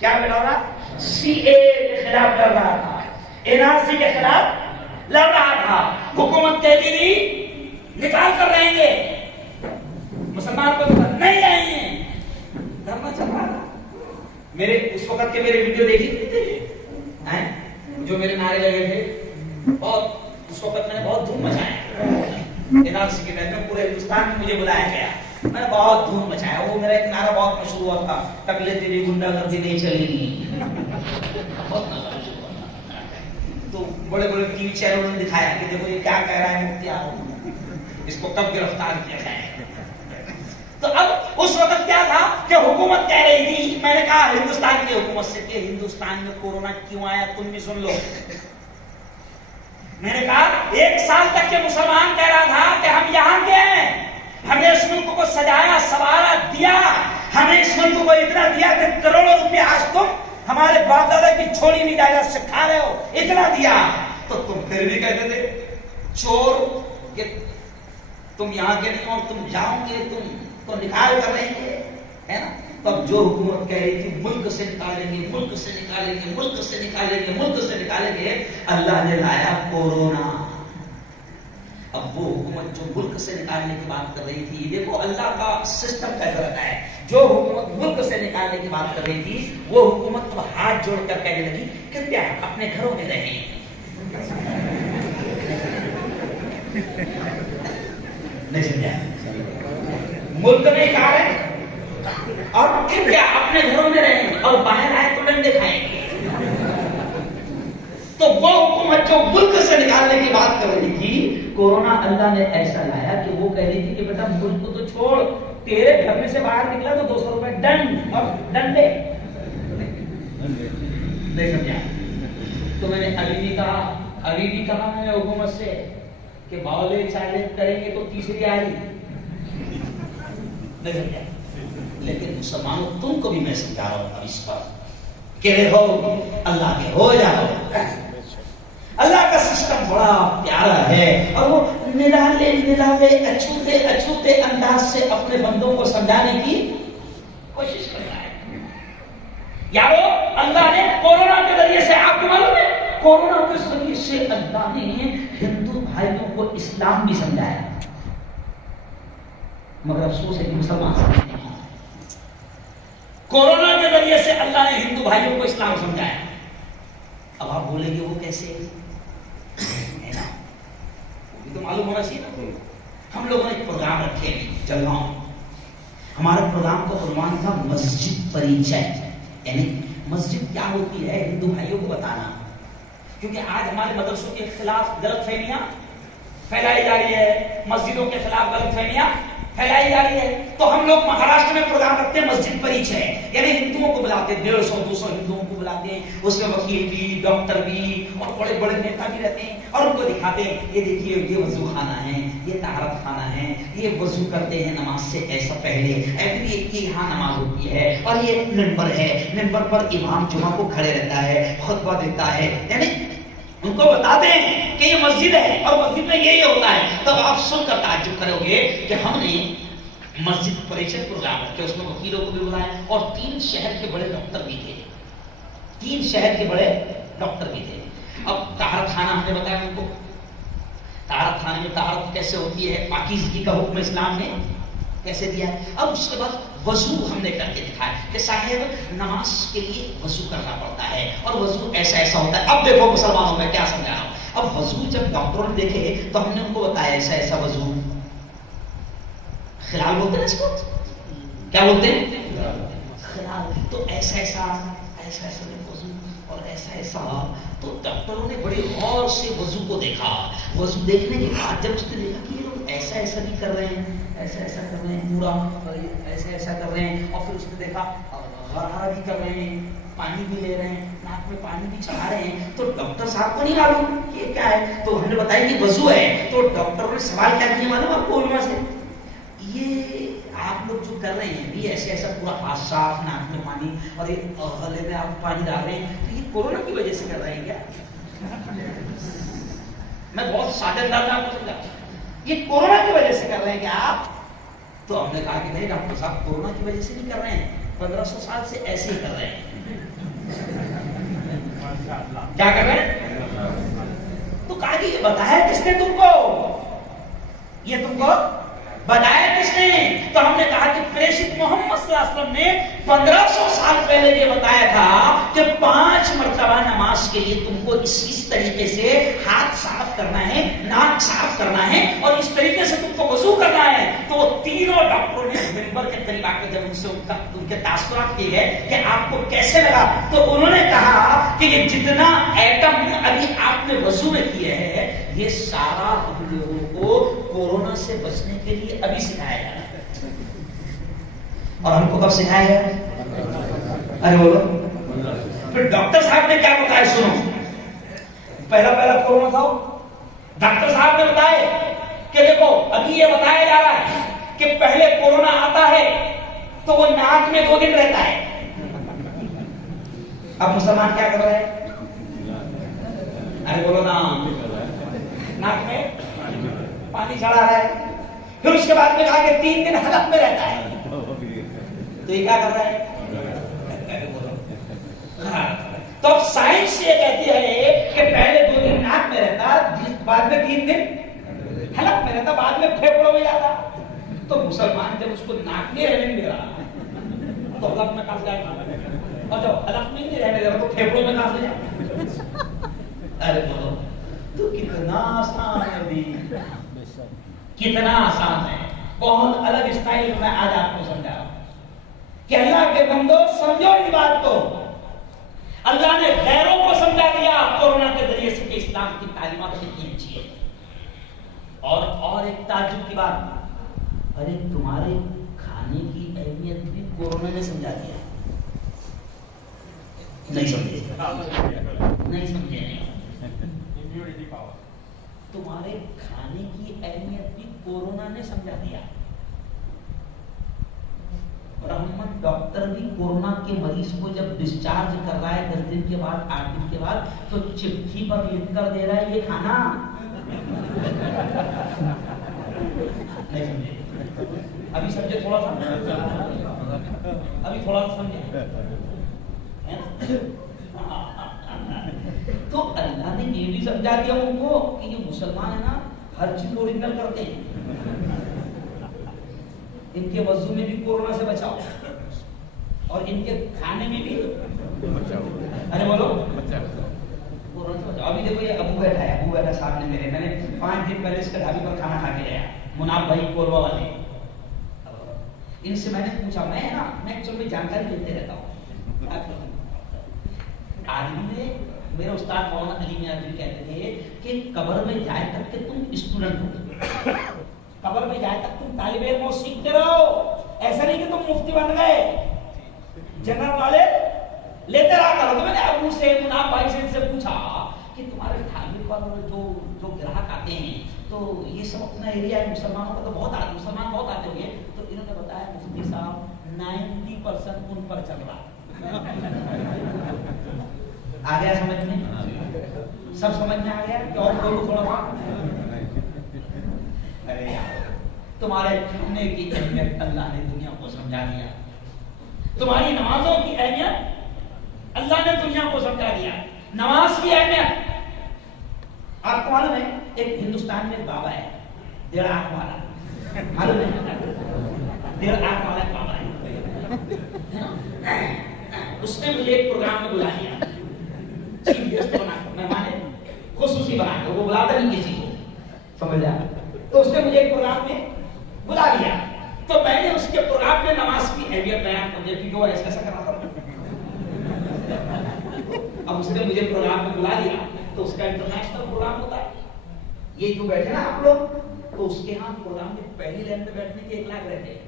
کیا بیٹھا ہوا تھا؟ سی اے کے خلاف لڑ رہا تھا, این آر سی کے خلاف لڑ رہا تھا. حکومت کہتی تھی نکال کر رہیں گے, مسلمان کو نہیں رہیں گے. دھرنا چل رہا تھا. میرے اس وقت کے میرے ویڈیو دیکھی تھی جو میرے نعرے لگے تھے, بہت اس وقت میں نے بہت دھوم مچایا. این آر سی کے ٹائم میں پورے ہندوستان میں مجھے بلایا گیا, میں نے بہت دھوم مچایا. وہ میرا ایک نعرہ بہت مشہور ہوا تھا, ٹکلے تیری گنڈا گردی نہیں چلے گی. بہت مشہور ہوا تھا. تو بڑے بڑے ٹی وی چینلوں نے دکھایا کہ دیکھو یہ کیا کہہ رہا ہے مفتی اعظم, اس کو کب گرفتار کیا جائے. تو اب اس وقت کیا تھا کہ حکومت کہہ رہی تھی, میں نے کہا ہندوستان کی حکومت سے کہ ہندوستان میں کورونا کیوں آیا تم بھی سن لو. میں نے کہا 1 سال تک کے مسلمان کہہ رہا تھا کہ ہم یہاں کے ہیں, ہمیں اس ملک کو سجایا سوارا دیا, ہمیں اس ملک کو اتنا دیا کہ کروڑوں روپے آج تم ہمارے باپ دادا کی چھوڑی ہوئی جائیداد سے کھا رہے ہو, اتنا دیا. تو تم پھر بھی کہتے تھے چور کہ تم یہاں کے نہیں اور تم جاؤ گے تم تو نکال کر رہیں گے, ہے نا. تب جو حکومت کہہ رہی تھی ملک سے نکالیں گے, ملک سے نکالیں گے, ملک سے نکالیں گے, ملک سے نکالیں گے, اللہ نے لایا کورونا. اب وہ حکومت جو ملک سے نکالنے کی بات کر رہی تھی, دیکھو اللہ کا سسٹم کیسا رہتا ہے. جو حکومت ملک سے نکالنے کی بات کر رہی تھی وہ حکومت اب ہاتھ جوڑ کر کہنے لگی کہ کیا اپنے گھروں میں رہیں. نہیں سمجھا؟ ملک میں کہا ہے اور کیا اپنے گھروں میں رہیں اور باہر آئے تو ڈنڈے کھائیں گے. تو وہ حکومت جو ملک سے نکالنے کی بات کر رہی تھی, کورونا اللہ نے ایسا لایا کہ وہ کہہ رہی تھی کہ بیٹا ملک کو تو چھوڑ, تیرے گھر میں سے باہر نکلا تو 200 روپے ڈنڈ اور ڈنڈے. نہیں سمجھا؟ تو میں نے ابھی بھی کہا میں نے حکومت سے کہ باولے چیلنج کریں گے تو تیسری آ رہی. نہیں سمجھا؟ لیکن مسلمانوں تم کو بھی میں سمجھا رہا ہوں اب اس پر کہ ہو اللہ کے ہو جاؤ. اللہ کا سسٹم بڑا پیارا ہے اور وہ نرالے نرالے اچھوتے اچھوتے انداز سے اپنے بندوں کو سمجھانے کی کوشش کر رہا ہے. یارو اللہ نے کورونا کے ذریعے سے, آپ کو معلوم ہے کورونا کے ذریعے سے اللہ نے ہندو بھائیوں کو اسلام بھی سمجھایا, مگر افسوس ہے کہ مسلمان سمجھتے ہیں. کورونا کے ذریعے سے اللہ نے ہندو بھائیوں کو اسلام سمجھایا. اب آپ بولیں گے وہ کیسے ہے نا, وہ بھی تو معلوم ہونا چاہیے نا. ہم لوگوں نے ایک پروگرام رکھے جلگاؤں, ہمارا پروگرام کا عنوان تھا مسجد پریچے, یعنی مسجد کیا ہوتی ہے ہندو بھائیوں کو بتانا. کیونکہ آج ہمارے مدرسوں کے خلاف غلط فہمیاں پھیلائی جا رہی ہے, مسجدوں کے خلاف غلط فہمیاں پھیلائی جا رہی ہے. تو ہم لوگ مہاراشٹر میں پروگرام رکھتے ہیں مسجد پریچے, یعنی ہندوؤں کو بلاتے ہیں, 150-200 ہندوؤں کو بلاتے ہیں, اس میں وکیل بھی, ڈاکٹر بھی اور بڑے بڑے نیتا بھی رہتے ہیں, اور ان کو دکھاتے ہیں یہ دیکھیے یہ وضو خانہ ہے, یہ طہارت خانہ ہے, یہ وضو کرتے ہیں نماز سے ایسا پہلے, یہاں نماز ہوتی ہے, اور یہ ممبر ہے, ممبر پر امام جمعہ کو کھڑے رہتا ہے, خطبہ دیتا ہے. یعنی ان کو بتاتے ہیں کہ یہ مسجد ہے اور مسجد میں یہ ہوتا ہے. تب آپ سن کر تعجب کرو گے کہ ہم نے مسجد پریچے پروگرام رکھے, اس میں وکیلوں کو بھی بلایا اور 3 شہر کے بڑے ڈاکٹر بھی تھے, 3 شہر کے بڑے ڈاکٹر بھی تھے. اب طہارت خانہ ہم نے بتایا ان کو, طہارت خانے میں طہارت کیسے ہوتی ہے, پاکیزگی کا حکم اسلام نے کیسے دیا ہے. اب اس کے بعد وضو ہم نے کر کے دکھایا کہ صاحب نماز کے لیے وضو کرنا پڑتا ہے اور وضو ایسا ایسا ہوتا ہے. اب دیکھو مسلمانوں میں کیا سمجھا رہا ہوں. اب وضو جب ڈاکٹروں نے دیکھے تو ہم نے ان کو بتایا ایسا ایسا وضو, خلال بولتے ہیں اس کو, کیا بولتے ہیں خلال, تو ایسا ایسا ایسا ایسا وضو اور ایسا ایسا. تو ڈاکٹروں نے بڑے غور سے وضو کو دیکھا. وضو دیکھنے کے بعد جب اس نے دیکھا کہ یہ لوگ ایسا ایسا بھی کر رہے ہیں, ایسا ایسا کر رہے ہیں پورا, ایسا ایسا کر رہے ہیں, اور پھر اس نے دیکھا غرارہ بھی کر رہے ہیں, پانی بھی لے رہے ہیں, ناک میں پانی بھی چڑھا رہے ہیں, تو ڈاکٹر صاحب کو نہیں معلوم کہ یہ کیا ہے. تو ہم نے بتایا کہ وضو ہے. تو ڈاکٹر نے سوال کیا کیا معلوم آپ کو علماء سے, یہ آپ لوگ جو کر رہے ہیں بھی ایسے ایسا پورا ہاتھ صاف, ناک میں پانی اور یہ گلے میں آپ پانی ڈال رہے ہیں, تو یہ کورونا کی وجہ سے کر رہے ہیں کیا؟ میں بہت سادہ انداز آپ کو سمجھا, یہ کورونا کی وجہ سے کر رہے ہیں کیا آپ؟ تو ہم نے کہا کہ نہیں ڈاکٹر صاحب کورونا کی وجہ سے نہیں کر رہے ہیں, 1500 سال سے ایسے ہی کر رہے ہیں. کیا کر رہے ہیں؟ تو کہا کہ یہ بتایا کس نے تم کو, یہ تم کو بتایا کس نے؟ تو ہم نے کہا کہ پریشد محمد صلی اللہ علیہ وسلم نے 1500 سال پہلے یہ بتایا تھا کہ 5 مرتبہ نماز کے لیے تم کو اس طریقے سے ہاتھ صاف کرنا ہے, ناک صاف کرنا ہے اور اس طریقے سے تم کو وضو کرنا ہے. تو وہ تینوں ڈاکٹروں نے ممبر کے قریب آ کے جب ان سے ان کے تاثرات کیے گئے کہ آپ کو کیسے لگا, تو انہوں نے کہا کہ یہ جتنا ایٹم ابھی آپ نے وضو میں کیے ہیں یہ سارا ہم لوگوں کو کورونا سے بچنے کے لیے ابھی سکھایا جا رہا ہے. اور ہم کو کب سکھایا گیا؟ ارے بولو. پھر ڈاکٹر صاحب نے کیا بتایا سنو. پہلا کورونا تھا, ڈاکٹر صاحب نے بتایا کہ دیکھو ابھی یہ بتایا جا رہا ہے کہ پہلے کورونا آتا ہے تو وہ ناک میں 2 دن رہتا ہے. اب مسلمان کیا کر رہے ہیں؟ ارے بولو نا, ناک میں پانی چڑھا رہا ہے. پھر اس کے بعد میں کہا کہ 3 دن حلق میں رہتا ہے. تو یہ کیا کر رہا ہے؟ تو اب سائنس یہ کہتی ہے کہ پہلے 2 دن ناک میں رہتا, بعد میں 3 دن حلق میں رہتا, بعد میں پھیپڑوں میں جاتا. تو مسلمان جب اس کو ناک میں رہنے دے رہا تو حلق میں کہاں جائے گا, اور جب حلق میں نہیں رہنے دے رہا تو پھیپڑوں میں کہاں سے جائے. ارے بولو تو کتنا آسان ہے بھی, کتنا آسان ہے. بہت الگ اسٹائل میں آج آپ کو سمجھا رہا ہوں کہ اللہ کے بندو سمجھو اس بات کو. اللہ نے غیروں کو سمجھا دیا کورونا کے ذریعے سے کہ اسلام کی تعلیمات کتنی اچھی ہے. اور ایک تعجب کی بات, ارے تمہارے کھانے کی اہمیت بھی کورونا نے سمجھا دیا. نہیں سمجھے, نہیں سمجھے, نہیں. تمہارے کھانے کی اہمیت بھی کورونا نے سمجھا دیا. برہمن ڈاکٹر بھی کورونا کے مریض کو جب ڈسچارج کر رہا ہے 10 دن کے بعد 8 دن کے بعد, تو چٹھی پر لکھ کر دے رہا ہے یہ کھانا. نہیں سمجھے, ابھی سمجھے تھوڑا سا, ابھی تھوڑا سا سمجھے. تو اللہ نے یہ بھی سمجھا دیا ان کو کہ یہ مسلمان ہے نا, ہر چیز اوریجنل کرتے ہیں. ان کے وضو میں بھی کورونا سے بچاؤ اور ان کے کھانے میں بھی بچاؤ. ارے بولو کورونا سے بچاؤ. ابھی دیکھو یہ ابو بیٹھا صاحب نے میرے, میں نے 5 دن پہلے اس کے ڈھابے پر کھانا کھا کے گیا, مناب بھائی کوروا والے. ان سے میں نے پوچھا, میں نا میں ایکچولی جانکاری لیتے رہتا ہوں. آدمی نے, میرے استاد مولانا علی میاں جی کہتے تھے کہ قبر میں جائے تک کہ تم اسٹوڈنٹ ہو, قبر میں جائے تک تم طالب علم ہو, سیکھتے رہو. ایسا نہیں کہ تم مفتی بن گئے, جنرل والے لیتے رہا کرو. تو میں نے ابو سے, مناب بھائی سے ان سے پوچھا کہ تمہارے ڈھابے پر جو گراہک آتے ہیں تو یہ سب اپنا ایریا ہے, مسلمانوں کا تو بہت آتے, مسلمان بہت آتے ہوئے. تو انہوں نے بتایا مفتی صاحب 90% ان پر چل رہا. آ گیا سمجھ میں, سب سمجھ میں آ گیا کہ اور بولو تھوڑا بہت. ارے تمہارے کھانے کی اہمیت اللہ نے دنیا کو سمجھا دیا, تمہاری نمازوں کی اہمیت اللہ نے دنیا کو سمجھا دیا. نماز کی اہمیت آپ کو معلوم ہے, ایک ہندوستان میں بابا ہے 1.5 آنکھ والا, معلوم ہے دیر آنکھ والا بابا ہے. اس نے مجھے ایک پروگرام میں بلا لیا, چیف گیسٹ بنا کر, مہمان خصوصی بنا کر, وہ بلاتا نہیں کسی کو, سمجھ جا. تو اس نے مجھے ایک پروگرام میں بلا لیا, تو میں نے اس کے پروگرام میں نماز کی اہمیت بیان کر دی, کیونکہ وہ ایسا کرا تھا. اب اس نے مجھے پروگرام میں بلا لیا, تو اس کا انٹرنیشنل پروگرام ہوتا ہے. یہ جو بیٹھے نا آپ لوگ, تو اس کے ہاں پروگرام میں پہلی لائن میں بیٹھنے کے 1 لاکھ رہتے ہیں.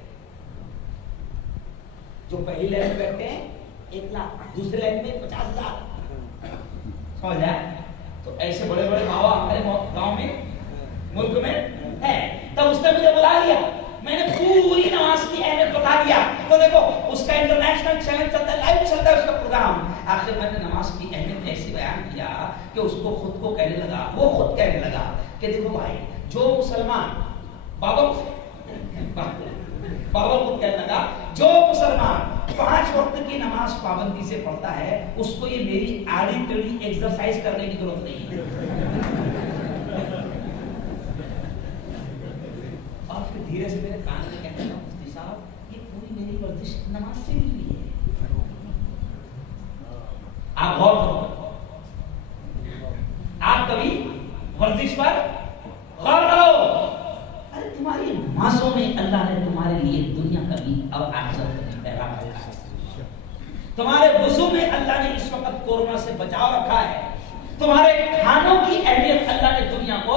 جو پہلی لائن میں بیٹھتے ہیں 1 لاکھ, دوسری لائن میں 50,000. سمجھ جائے. تو ایسے بڑے بڑے بابا ہمارے گاؤں میں, ملک میں ہے. تب اس نے مجھے بلا لیا, میں نے پوری نماز کی اہمیت بتا دیا. تو دیکھو اس کا انٹرنیشنل چینل چلتا ہے, لائیو چلتا ہے اس کا پروگرام. آخر میں نے نماز کی اہمیت ایسی بیان کیا کہ اس کو خود کو کہنے لگا, وہ خود کہنے لگا کہ دیکھو بھائی, جو مسلمان, بابا خود کہنے لگا, جو مسلمان 5 وقت کی نماز پابندی سے پڑھتا ہے, اس کو یہ میری آڑی ٹیڑھی ایکسرسائز کرنے کی ضرورت نہیں ہے. اور پھر دھیرے سے میرے کان میں کہنے لگا, مفتی صاحب یہ پوری میری ورزش نماز سے نہیں ہوئی ہے. آپ غور کرو, آپ کبھی ورزش پر غور کرو. ارے تمہاری نمازوں میں اللہ نے تمہارے لیے دنیا کا بھی اور آخرت کا بھی پیغام رکھا ہے. تمہارے وضو میں اللہ نے اس وقت کورونا سے بچاؤ رکھا ہے. تمہارے کھانوں کی اہمیت اللہ نے دنیا کو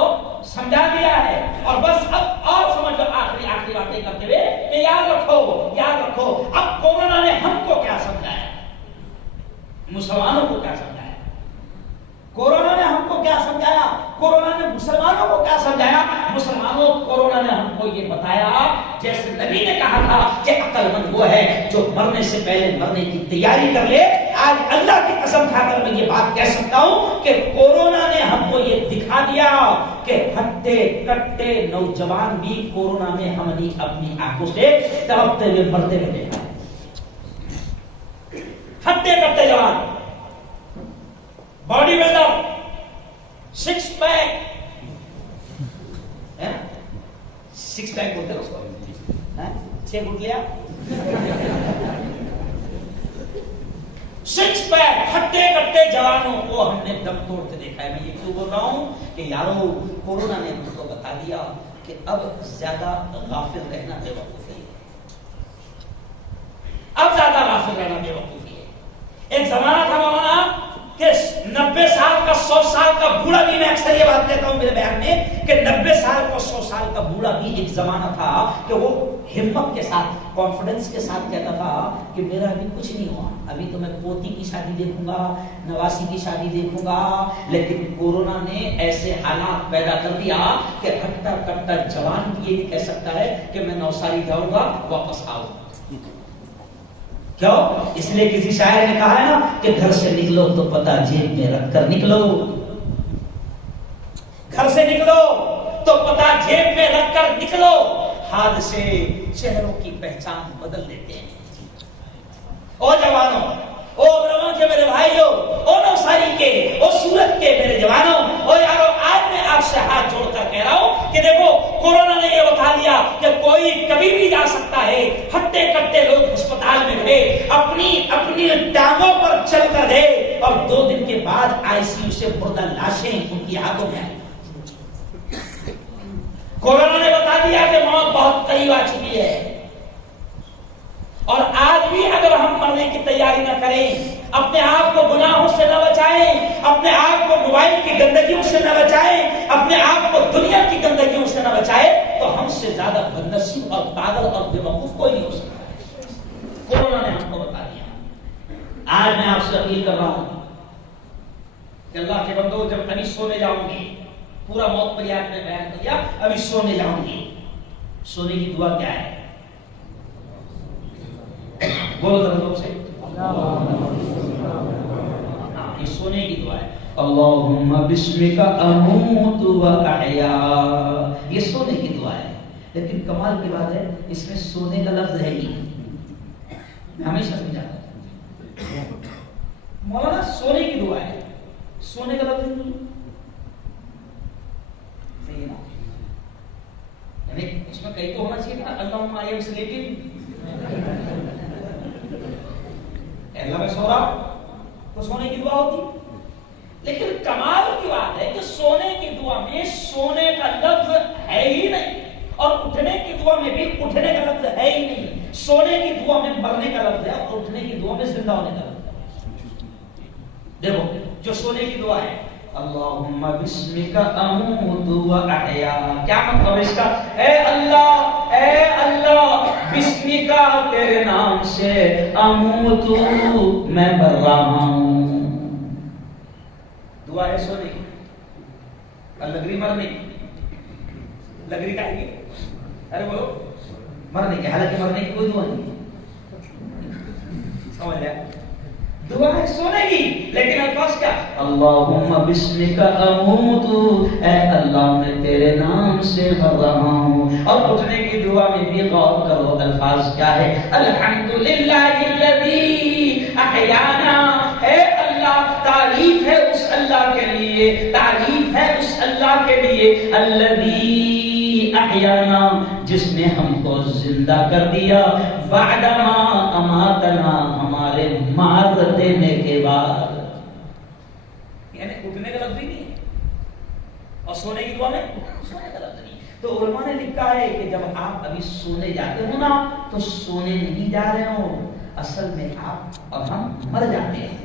سمجھا دیا ہے. اور بس اب اور سمجھ لو, آخری باتیں کرتے ہوئے کہ یاد رکھو اب کورونا نے ہم کو کیا سمجھایا, مسلمانوں کو کیا سمجھایا, کورونا نے ہم کو کیا سمجھایا, کورونا نے مسلمانوں کو کیا سمجھایا. مسلمانوں, کورونا نے ہم کو یہ بتایا, جیسے نبی نے کہا تھا کہ عقل مند وہ ہے جو مرنے سے پہلے مرنے کی تیاری کر لے. آج اللہ کی قسم کھا کر میں یہ بات کہہ سکتا ہوں کہ کورونا نے ہم کو یہ دکھا دیا کہ ہٹے کٹے نوجوان بھی کورونا میں ہم نے اپنی آنکھوں سے تڑپتے ہوئے مرتے ہوئے دیکھا. ہٹے کٹے جوان, باڈی بلڈر, 6 پیک, 6 پیک بولتے ہیں اس کو, 6 فٹ لیا, 6 پیک ہٹے کٹے جوانوں کو ہم نے دم توڑتے دیکھا ہے. میں یہ کیوں بول رہا ہوں کہ یارو کورونا نے ہم کو بتا دیا کہ اب زیادہ غافل رہنا بے وقوفی ہے. اب زیادہ غافل رہنا بے وقوفی ہے. ایک زمانہ تھا مولانا کہ 90 سال کا 100 سال کا بوڑھا بھی, میں اکثر یہ بات کہتا ہوں میرے بیان میں کہ 90 سال کا 100 سال کا بوڑھا بھی ایک زمانہ تھا کہ وہ ہمت کے ساتھ, کانفیڈنس کے ساتھ کہتا تھا کہ میرا ابھی کچھ نہیں ہوا, ابھی تو میں پوتی کی شادی دیکھوں گا, نواسی کی شادی دیکھوں گا. لیکن کورونا نے ایسے حالات پیدا کر دیا کہ ہٹا کٹا جوان بھی یہ کہہ سکتا ہے کہ میں نوساری جاؤں گا, واپس آؤں گا. کیوں؟ اس لیے کسی شاعر نے کہا ہے نا کہ گھر سے نکلو تو پتہ جیب میں رکھ کر نکلو, گھر سے نکلو تو پتہ جیب میں رکھ کر نکلو. حادثے چہروں کی پہچان بدل دیتے ہیں. او جوانوں, او برما کے میرے بھائیوں, او نوساری کے, او سورت کے میرے جوانوں, او یارو, آج میں آپ سے ہاتھ جوڑ کر کہہ رہا ہوں کہ دیکھو کورونا نے یہ بتا دیا کہ کوئی کبھی بھی جا سکتا ہے. ہٹے کٹے لوگ ہسپتال میں گئے, اپنی ٹانگوں پر چل کر گئے, اور 2 دن کے بعد ICU سے مردہ لاشیں ان کی ہاتھوں میں آئی. کورونا نے بتا دیا کہ موت بہت قریب آ چکی ہے. اور آج بھی اگر ہم مرنے کی تیاری نہ کریں, اپنے آپ کو گناہوں سے نہ بچائیں, اپنے آپ کو موبائل کی گندگیوں سے نہ بچائیں, اپنے آپ کو دنیا کی گندگیوں سے نہ بچائیں, تو ہم سے زیادہ بدنصیب اور پاگل اور بے وقوف کوئی نہیں ہو سکتا. کورونا نے ہم کو بتا دیا. آج میں آپ سے اپیل کر رہا ہوں کہ اللہ کے بندو, جب ابھی سونے جاؤں گی, پورا موت پر یاد میں بیان کر دیا, ابھی سونے جاؤں گی, سونے کی دعا کیا ہے؟ بولو ذرا لوگ سے, یہ سونے کی دعا ہے. اللہم بسمک اموت و احیا, یہ سونے کی دعا ہے. لیکن کمال کی بات ہے اس میں سونے کا لفظ ہے ہی, میں ہمیشہ سمجھاتا ہوں مولانا سونے کی دعا ہے, سونے کا لفظ نہیں, یعنی اس میں کہیں تو ہونا چاہیے تھا اللہم آئی ایم سلیپنگ، اللہ میں سو رہا تو سونے کی دعا ہوتی. لیکن کمال کی بات ہے کہ سونے کی دعا میں سونے کا لفظ ہے ہی نہیں، اور اٹھنے کی دعا میں بھی اٹھنے کا لفظ ہے ہی نہیں. سونے کی دعا میں مرنے کا لفظ ہے اور اٹھنے کی دعا میں زندہ ہونے کا لفظ ہے. دیکھو جو سونے کی دعا ہے اللہم بسمک اموت و احیا، کیا مطلب اس کا؟ اے اللہ بسمک تیرے نام سے اموت میں مر رہا ہوں. دعا ہے سونے کی، لگری مرنے لگری کا ہے، ارے بولو مرنے کی، حالانکہ مرنے کی کوئی دعا نہیں سمجھ لیا. دعا ہے سونے کی لیکن الفاظ کیا؟ اللہم بسمک اموت، اے اللہ میں تیرے نام سے مر رہا ہوں. اور اٹھنے کی دعا میں بھی غور کرو الفاظ کیا ہے؟ الحمدللہ الذی احیانا، اے اللہ تعریف ہے اس اللہ کے لیے، تعریف ہے اس اللہ کے لیے الذی احیانا جس نے ہم کو زندہ کر دیا، بعدما اماتنا ہمارے مار دینے کے بعد. یعنی اٹھنے کا لفظ نہیں ہے اور سونے کی دعا میں سونے کا لفظ نہیں. تو علماء نے لکھا ہے کہ جب آپ ابھی سونے جاتے ہو نا تو سونے نہیں جا رہے ہو، اصل میں آپ اور ہم مر جاتے ہیں.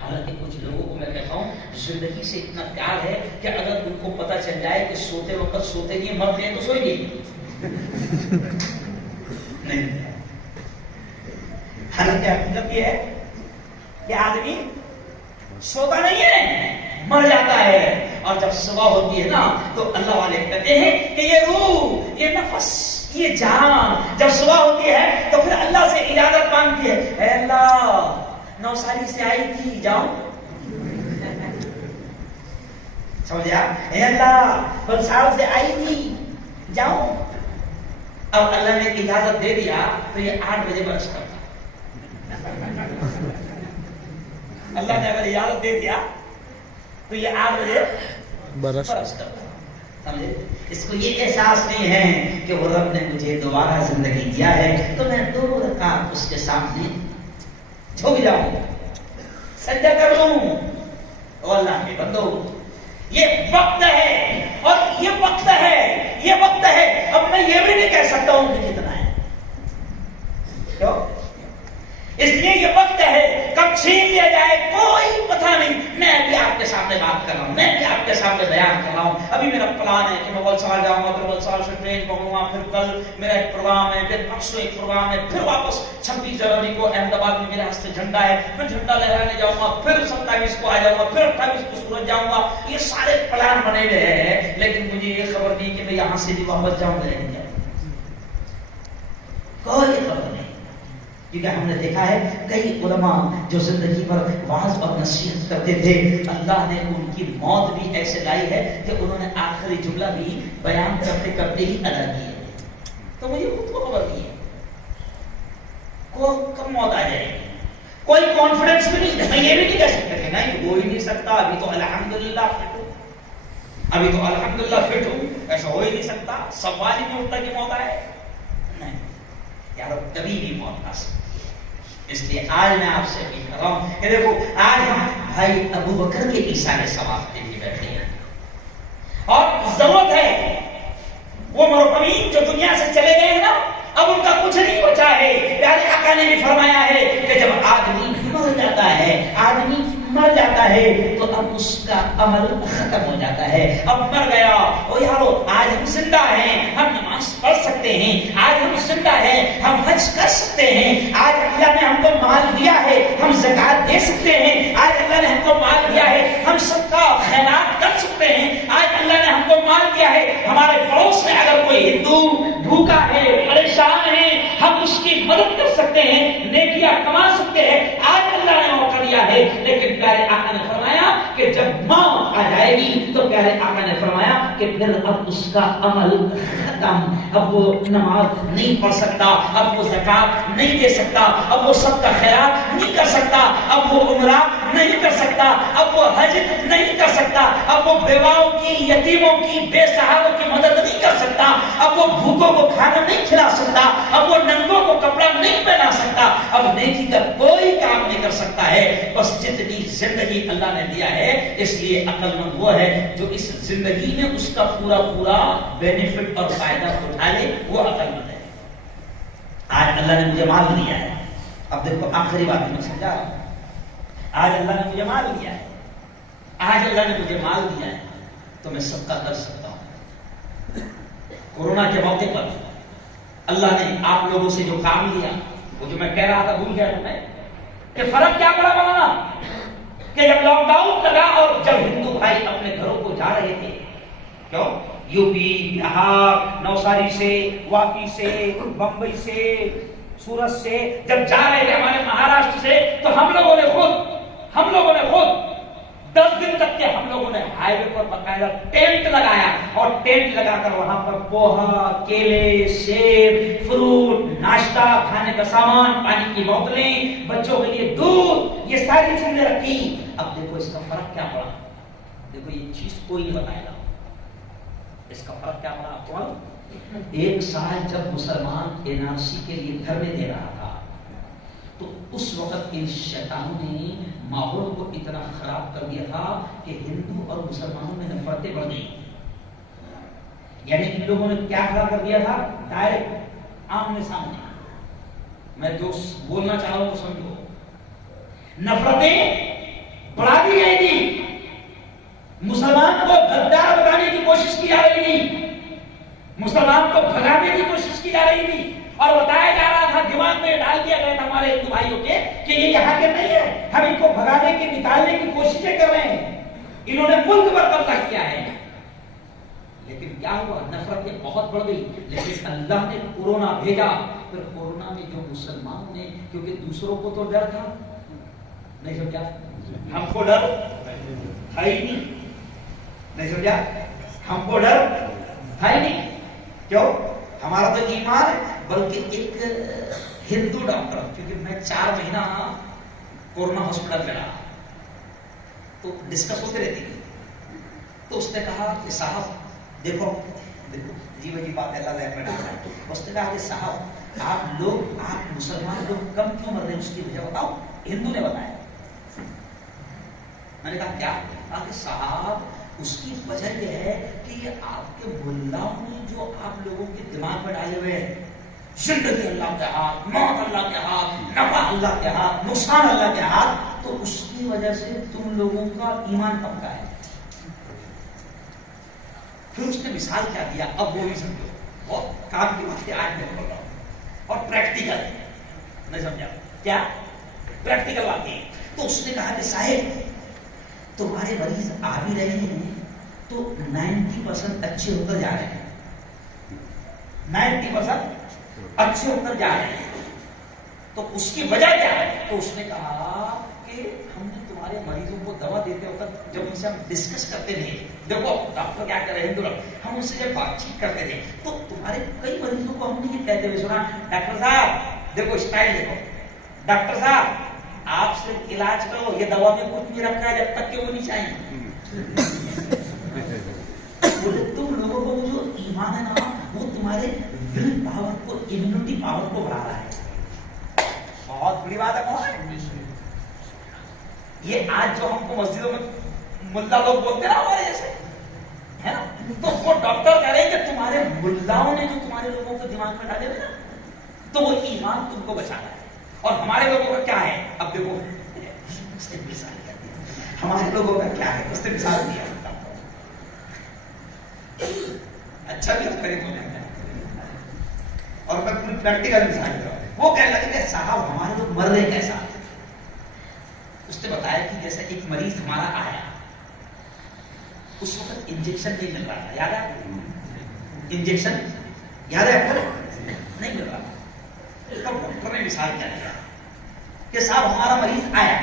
حالانکہ کچھ لوگوں کو میں کہتا ہوں زندگی سے اتنا پیار ہے کہ اگر ان کو پتہ چل جائے کہ سوتے وقت سوتے نہیں مرتے ہیں تو سوئیں گے نہیں. حالانکہ حقیقت یہ ہے کہ آدمی سوتا نہیں ہے، مر جاتا ہے، اور جب صبح ہوتی ہے نا تو اللہ والے کہتے ہیں کہ یہ روح، یہ نفس، یہ جان جب صبح ہوتی ہے تو پھر اللہ سے اجازت مانگتی ہے، اے اللہ 9 سالی سے آئی تھی جاؤں، سمجھا؟ اے اللہ 5 سال سے آئی تھی جاؤں. اب اللہ نے اجازت دے دیا تو یہ 8 بجے برس کرتا. اللہ نے اگر اجازت دے دیا تو یہ 8 بجے برس کرتا. سمجھے؟ اس کو یہ احساس نہیں ہے کہ وہ رب نے مجھے دوبارہ زندگی دیا ہے تو میں 2 رکعت اس کے سامنے جھک جاؤں، سجدہ کر لوں. او اللہ کے بندو یہ وقت ہے، اور یہ وقت ہے، یہ وقت ہے. اب میں یہ بھی نہیں کہہ سکتا ہوں کہ کتنا ہے، کیوں؟ اس لیے یہ وقت ہے، کب چھین لیا جائے کوئی پتہ نہیں. میں بھی آپ کے سامنے بات کر رہا ہوں، میں بھی آپ کے سامنے بیان کر رہا ہوں. ابھی میرا پلان ہے کہ میں ولسال جاؤں گا، پھر ولسال سے ٹرین پکڑوں گا، پھر کل میرا ایک پروگرام ہے، پھر پرسوں ایک پروگرام ہے، پھر واپس 26 جنوری کو احمد آباد میں میرے ہاتھ سے جھنڈا ہے، پھر جھنڈا لہرانے جاؤں گا، پھر 27 کو آ جاؤں گا، پھر 28 کو سورج جاؤں گا. یہ سارے پلان بنے ہوئے ہیں، لیکن مجھے یہ خبر نہیں کہ میں یہاں سے بھی واپس جاؤں گا نہیں جاؤں گا، کوئی خبر نہیں. کیونکہ ہم نے دیکھا ہے کئی علماء جو زندگی پر وعظ اور نصیحت کرتے تھے، اللہ نے ان کی موت بھی ایسے لائی ہے کہ انہوں نے آخری جملہ بھی بیان کرتے کرتے ہی ادا کیے. تو مجھے خود کو خبر نہیں ہے کب موت آ جائے گی، کوئی کانفیڈنس بھی نہیں. میں یہ بھی نہیں کہہ سکتا کہ نہیں ہو ہی نہیں سکتا، ابھی تو الحمدللہ فٹ ہوں، ابھی تو الحمدللہ فٹ ہوں، ایسا ہو ہی نہیں سکتا. سوال ہی نہیں اٹھتا کہ موت آئے. نہیں یار، کبھی بھی موت آ سکتی. اس لیے آج میں آپ سے اپیل کر رہا ہوں کہ دیکھو آج ہم بھائی ابو بکر کے ایثار ثواب پہ بھی بیٹھے ہیں، اور ضرورت ہے وہ مرحومین جو دنیا سے چلے گئے ہیں نا، اب ان کا کچھ نہیں بچا ہے. پیارے آقا نے بھی فرمایا ہے کہ جب آدمی مر جاتا ہے، آدمی مر جاتا ہے تو اب اس کا عمل ختم ہو جاتا ہے. اب مر گیا، او یارو آج ہم زندہ ہیں، ہم نماز پڑھ سکتے ہیں، آج ہم زندہ ہیں، ہم حج کر سکتے ہیں، آج اللہ نے ہم کو مال دیا ہے، ہم زکات دے سکتے ہیں، آج اللہ نے ہم کو مال دیا ہے، ہم سب کا خیرات کر سکتے ہیں، آج اللہ نے ہم کو مال دیا ہے. ہمارے پڑوس میں اگر کوئی ہندو بھوکا ہے، پریشان ہے، ہم اس کی مدد کر سکتے ہیں، نیکیاں کما سکتے ہیں. آج اللہ نے موقع دیا ہے. لیکن پیارے آقا نے فرمایا کہ جب موت آ جائے گی تو پیارے آقا نے فرمایا کہ پھر اب اس کا عمل ختم. اب وہ نماز نہیں پڑھ سکتا، اب وہ زکات نہیں دے سکتا، اب وہ سب کا خیرات نہیں کر سکتا، اب وہ عمرہ نہیں کر سکتا، اب وہ حج نہیں کر سکتا، اب وہ بیواؤں کی، یتیموں کی، بے سہاروں کی مدد نہیں کر سکتا، اب وہ بھوکوں کو کھانا نہیں کھلا سکتا، اب وہ ننگوں کو کپڑا نہیں پہنا سکتا، اب نیکی کا کوئی کام نہیں کر سکتا ہے۔ بس جتنی زندگی اللہ نے دیا ہے، اس لیے عقل مند وہ ہے جو اس زندگی میں اس کا پورا پورا بینیفٹ اور فائدہ اٹھا لے، وہ عقل مند ہے۔ آج اللہ نے مجھے مال دیا ہے، اب دیکھو آخری بات میں سمجھا رہا ہوں، آج اللہ نے مجھے مال دیا ہے، آج اللہ نے مجھے مال دیا ہے تو میں صدقہ کر سکتا ہوں۔ کورونا کے موقع پر اللہ نے آپ لوگوں سے جو کام لیا، وہ جو میں کہہ رہا تھا بھول گیا میں کہ فرق کیا پڑا بنانا، کہ جب لاک ڈاؤن لگا اور جب ہندو بھائی اپنے گھروں کو جا رہے تھے، کیوں یو پی، بہار، نوساری سے، واپی سے، بمبئی سے، سورت سے جب جا رہے تھے، ہمارے مہاراشٹر سے، تو ہم لوگوں نے خود 10 دن تک کے ہم لوگوں نے ہائی وے پر باقاعدہ ٹینٹ لگایا، اور ٹینٹ لگا کر وہاں پر پوہا، کیلے، سیب، فروٹ، ناشتہ، کھانے کا سامان، پانی کی بوتلیں، بچوں کے لیے دودھ، یہ ساری چیزیں رکھی۔ اب دیکھو اس کا فرق کیا پڑا، دیکھو یہ چیز کوئی نہیں بتائے گا، اس کا فرق کیا پڑا آپ کو؟ 1 سال جب مسلمان NRC کے لیے دھرنے دے رہا تھا، تو اس وقت ان شیطانوں نے ماحول کو اتنا خراب کر دیا تھا کہ ہندو اور مسلمانوں میں نفرتیں بڑھ گئی۔ یعنی ان لوگوں نے کیا خراب کر دیا تھا، ڈائریکٹ آمنے سامنے، میں جو بولنا چاہ رہا ہوں تو سمجھو، نفرتیں بڑھا دی گئی تھی، مسلمان کو غدار بنانے کی کوشش کی جا رہی تھی، مسلمان کو بھگانے کی کوشش کی جا رہی تھی، اور بتایا جا رہا تھا، دماغ میں ڈال دیا گیا تھا ہمارے ہندو بھائیوں کے کہ یہ یہاں کے نہیں ہے، ہم ان کو بھگانے کی، نکالنے کی کوششیں کر رہے ہیں، انہوں نے ملک پر قبضہ کیا ہے۔ لیکن کیا ہوا، نفرتیں بہت بڑھ گئی، لیکن اللہ نے کورونا بھیجا، پھر کورونا میں جو مسلمانوں نے، کیونکہ دوسروں کو تو ڈر تھا نہیں، سمجھا، ہم کو ڈر ہے ہی نہیں سمجھا، ہم کو ڈر ہے نہیں، کیوں، ہمارا تو ایمان ہے۔ بلکہ ایک ہندو ڈاکٹر، کیونکہ میں 4 مہینہ کورونا ہاسپٹل میں رہا، تو ڈسکس ہوتے رہتی تھی، تو اس نے کہا کہ صاحب دیکھو عجیب عجیب بات اللہ لائف میں ڈال رہا ہے، اس نے کہا کہ صاحب آپ مسلمان لوگ کم کیوں مر رہے ہیں، اس کی وجہ بتاؤ۔ ہندو نے بتایا، میں نے کہا کیا، کہا کہ صاحب اس کی وجہ یہ ہے کہ یہ آپ کے ملاؤں نے جو آپ لوگوں کے دماغ میں ڈالے ہوئے ہیں، زندگی اللہ کے ہاتھ، موت اللہ کے ہاتھ، نفع اللہ کے ہاتھ، نقصان اللہ کے ہاتھ، تو اس کی وجہ سے تم لوگوں کا ایمان پکا ہے۔ پھر اس نے مثال کیا دیا، اب وہ بھی سمجھو، بہت کام کی باتیں آج میں بول رہا ہوں، اور پریکٹیکل نہیں سمجھا کیا، پریکٹیکل باتیں۔ تو اس نے کہا کہ صاحب تمہارے مریض آ بھی رہے ہیں تو 90% اچھے ہو کر جا رہے ہیں، 90% اچھے ہو کر جا رہے ہیں، تو اس کی وجہ کیا ہے؟ تو اس نے کہا کہ ہم نے تمہارے مریضوں کو دوا دیتے وقت جب ان سے ہم ڈسکس کرتے تھے، دیکھو ڈاکٹر کیا کر رہے ہیں، ہم ان سے جب بات چیت کرتے تھے تو تمہارے کئی مریضوں کو ہم نے یہ کہتے ہوئے سنا، ڈاکٹر صاحب دیکھو اسٹائل دیکھو، ڈاکٹر صاحب آپ سے علاج کرو، یہ دوا میں کچھ نہیں رکھا ہے جب تک کہ وہ نہیں چاہیے۔ بولے تم لوگوں کو جو ایمان ہے نا، وہ تمہارے ول پاور کو، امیونٹی پاور کو بڑھا رہا ہے۔ بہت بڑی بات ہے کون، یہ آج جو ہم کو مسجدوں میں ملا لوگ بولتے ہیں نا ہمارے جیسے، ہے نا، تو وہ ڈاکٹر کہہ رہے ہیں کہ تمہارے ملاؤں نے جو تمہارے لوگوں کو دماغ میں ڈالے ہوئے نا، تو وہ ایمان تم کو بچا رہا ہے۔ اور ہمارے لوگوں کا کیا ہے، اب دیکھو ہمارے لوگوں کا کیا ہے، اس نے مثال دیا، اچھا بھی قریب ہونے میں، اور میں پوری پریکٹیکل مثال دے رہا ہوں۔ وہ کہنے لگے کہ صاحب ہمارے لوگ مر رہے کیسا، اس نے بتایا کہ جیسے ایک مریض ہمارا آیا، اس وقت انجیکشن نہیں مل رہا تھا، یاد ہے انجیکشن، یاد ہے آپ کو، نہیں مل رہا تھا، ڈاکٹر نے مثال کیا دیا کہ صاحب ہمارا مریض آیا،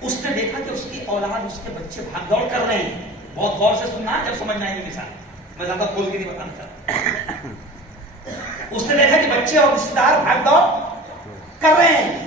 اس نے دیکھا کہ اس کی اولاد، اس کے بچے بھاگ دوڑ کر رہے ہیں، بہت غور سے سننا جب سمجھنا ہے یہ مثال، میں زیادہ کھول کے نہیں بتانا چاہتا۔ اس نے دیکھا کہ بچے اور رشتے دار بھاگ دوڑ کر رہے ہیں،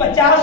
50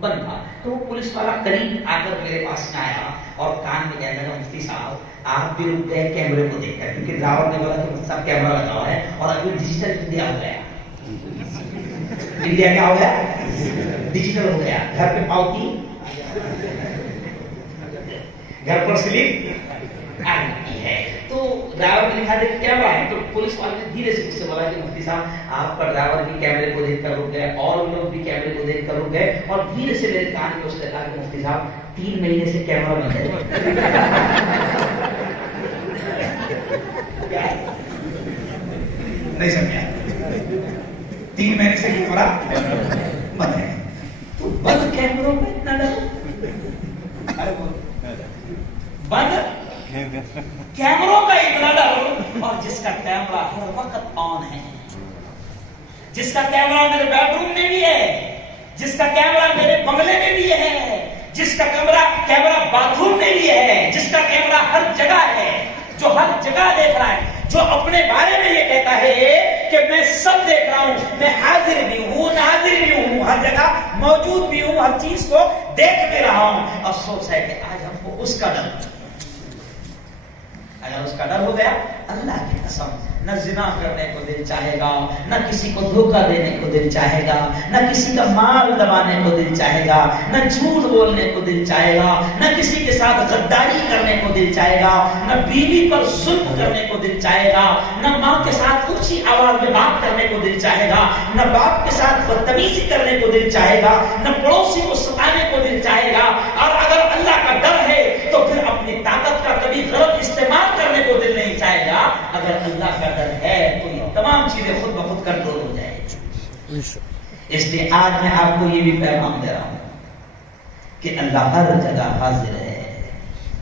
بند تھا. تو وہ پولیس والا قریب آ کر میرے پاس میں آیا اور کان میں کہنے لگا مفتی صاحب آپ بھی رک گئے کیمرے کو دیکھ کر, کیونکہ ڈرائیور نے بولا کہ مفتی صاحب کیمرہ لگا ہوا ہے اور ابھی ڈیجیٹل انڈیا ہو گیا. انڈیا کیا ہو گیا؟ ڈیجیٹل ہو گیا. گھر پہ پاؤتی, گھر پر سلپ آ جاتی ہے. تو ڈرائیور نے لکھا تھا کہ کیمرہ ہے. تو پولیس والے نے دھیرے سے مجھ سے بولا کہ مفتی صاحب آپ کا ڈرائیور بھی کیمرے کو دیکھ کر رک گئے اور لوگ بھی کیمرے کو دیکھ کر رک گئے, اور دھیرے سے میرے کان میں اس نے کہا کہ مفتی صاحب 3 مہینے سے کیمرہ بند ہے. نہیں سمجھا؟ 3 مہینے سے کیمرہ بند ہے. تو بند کیمروں میں اتنا ڈر, بند کیمروں کا اتنا ڈر, اور جس کا کیمرہ ہر وقت آن ہے, جس کا کیمرہ میرے بیڈ روم میں بھی ہے, جس کا کیمرہ میرے بنگلے میں بھی ہے, جس کا کیمرہ باتھ روم میں بھی ہے, جس کا کیمرہ ہر جگہ ہے, جو ہر جگہ دیکھ رہا ہے, جو اپنے بارے میں یہ کہتا ہے کہ میں سب دیکھ رہا ہوں, میں حاضر بھی ہوں ناظر بھی ہوں, ہر جگہ موجود بھی ہوں, ہر چیز کو دیکھ بھی رہا ہوں. افسوس ہے کہ آج ہم کو اس کا ڈر, اگر اس کا ڈر ہو گیا اللہ کی قسم نہ زنا کرنے کو دل چاہے گا, نہ کسی کو دھوکہ دینے کو دل چاہے گا, نہ کسی کا مال دبانے کو دل چاہے گا, نہ جھوٹ بولنے کو دل چاہے گا, نہ کسی کے ساتھ غداری کرنے کو دل چاہے گا, نہ بیوی پر ظلم کرنے کو دل چاہے گا, نہ ماں کے ساتھ اونچی آواز میں بات کرنے کو دل چاہے گا, نہ باپ کے ساتھ بدتمیزی کرنے کو دل چاہے گا, نہ پڑوسی کو ستانے کو دل چاہے گا. اور اگر اللہ کا ڈر ہے تو پھر اپنی طاقت کا کبھی غلط استعمال کرنے کو دل نہیں چاہے گا. اگر اللہ کا ڈر ہے تو یہ تمام چیزیں خود بخود کنٹرول ہو جائے گی. اس لیے آج میں آپ کو یہ بھی پیغام دے رہا ہوں کہ اللہ ہر جگہ حاضر ہے,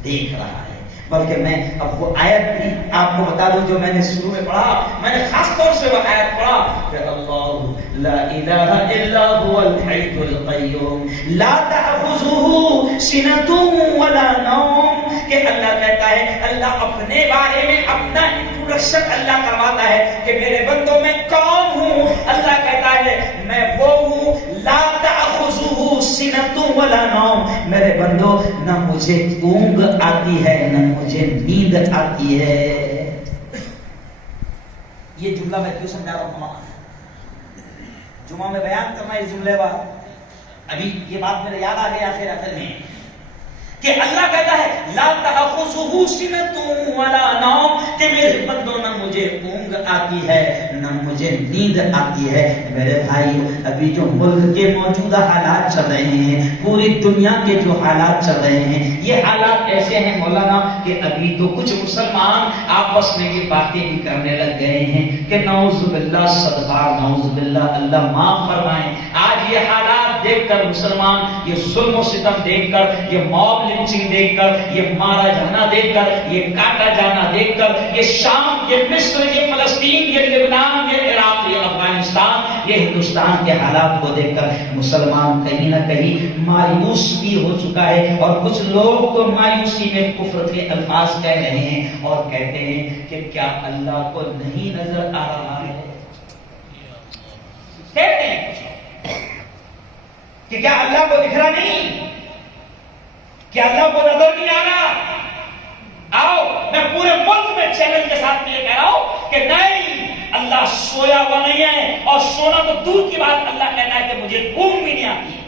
دیکھ رہا ہے. بلکہ میں اب وہ آیت بھی آپ کو بتا دوں جو میں نے شروع میں پڑھا, میں نے خاص طور سے وہ آیت پڑھا کہ اللہ لا الہ الا هو الحی القیوم لا تأخذه سنۃ ولا نوم, کہ اللہ کہتا ہے, اللہ اپنے بارے میں اپنا انٹروڈکشن اللہ کرواتا ہے کہ میرے بندوں میں کون ہوں. اللہ کہتا ہے میں وہ ہوں لا تأخذه سنۃ ولا نوم, میرے بندوں نہ مجھے اونگ آتی ہے نہ مجھے نیند آتی ہے. یہ جملہ میں کیوں سمجھا رہا ہوں, جمعہ میں بیان کرنا اس جملے کا, ابھی یہ بات میرے یاد آ گیا پھر اصل میں کہ اللہ کہتا ہے لا تأخذه سنۃ ولا نوم, کہ میرے بندوں نہ مجھے اونگ آتی ہے نہ مجھے نیند آتی ہے. میرے بھائی ابھی جو ملک کے موجودہ حالات چل رہے ہیں, پوری دنیا کے جو حالات چل رہے ہیں, یہ حالات ایسے ہیں مولانا کہ ابھی تو کچھ مسلمان آپس میں یہ باتیں بھی کرنے لگ گئے ہیں کہ نعوذ باللہ, صدقہ نعوذ باللہ, اللہ معاف فرمائے. آج یہ حالات دیکھ کر مسلمان, یہ ظلم و ستم دیکھ کر, یہ موب لنچنگ دیکھ کر, یہ مارا جانا دیکھ کر, یہ کاٹا جانا دیکھ کر, یہ شام, یہ مصر, یہ فلسطین, یہ لبنان, یہ عراق, یہ افغانستان, یہ ہندوستان کے حالات کو دیکھ کر مسلمان کہیں نہ کہیں مایوس بھی ہو چکا ہے. اور کچھ لوگ تو مایوسی میں کفر کے الفاظ کہہ رہے ہیں اور کہتے ہیں کہ کیا اللہ کو نہیں نظر آ رہا ہے. کہتے ہیں کچھ کہ کیا اللہ کو دکھ رہا نہیں, کیا اللہ کو نظر نہیں آ رہا. آؤ میں پورے ملک میں چیلنج کے ساتھ یہ کہہ رہا ہوں کہ نہیں, اللہ سویا ہوا نہیں ہے, اور سونا تو دور کی بات, اللہ کہتا ہے کہ مجھے اونگ بھی نہیں آتی.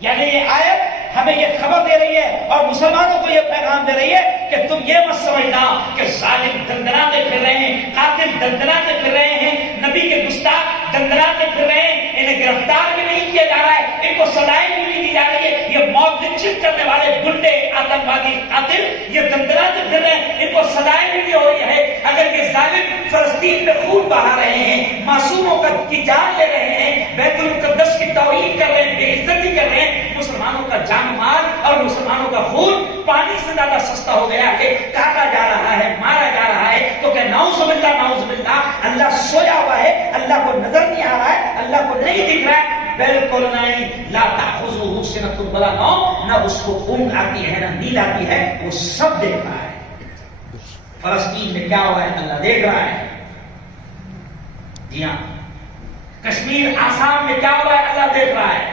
یعنی یہ آیت ہمیں یہ خبر دے رہی ہے اور مسلمانوں کو یہ پیغام دے رہی ہے کہ تم یہ مت سمجھنا کہ ظالم دندناتے پھر رہے ہیں, قاتل دندناتے پھر رہے ہیں, نبی کے گستاخ دندناتے پھر رہے ہیں, انہیں گرفتار بھی نہیں کیا جا رہا ہے, ان کو سزائیں بھی نہیں دی جا رہی ہے. یہ موت لنچنگ کرنے والے گنڈے, آتنکوادی, قاتل یہ دندناتے پھر رہے ہیں, ان کو سزائیں بھی نہیں ہو رہی ہے. اگر یہ ظالم فلسطین میں خون بہا رہے ہیں, معصوموں کی جان لے رہے ہیں, بیت المقدس کی توہین کر رہے ہیں, بے عزتی کر رہے ہیں, مسلمانوں کا جان مال اور مسلمانوں کا خون پانی سے زیادہ سستا ہو گیا ہے, کاٹا جا رہا ہے, مارا جا رہا ہے, تو کہ نعوذ باللہ نعوذ باللہ, اللہ سویا ہوا ہے, اللہ کو نظر نہیں آ رہا ہے, اللہ کو نہیں دکھ رہا ہے. بالکل نہیں. لا تأخذه سنۃ ولا نوم, نہ اس کو اونگ آتی ہے نہ نیند آتی ہے, وہ سب دیکھ رہا ہے. فلسطین میں کیا ہوا ہے اللہ دیکھ رہا ہے. جی ہاں, کشمیر آسام میں کیا ہوا ہے اللہ دیکھ رہا ہے.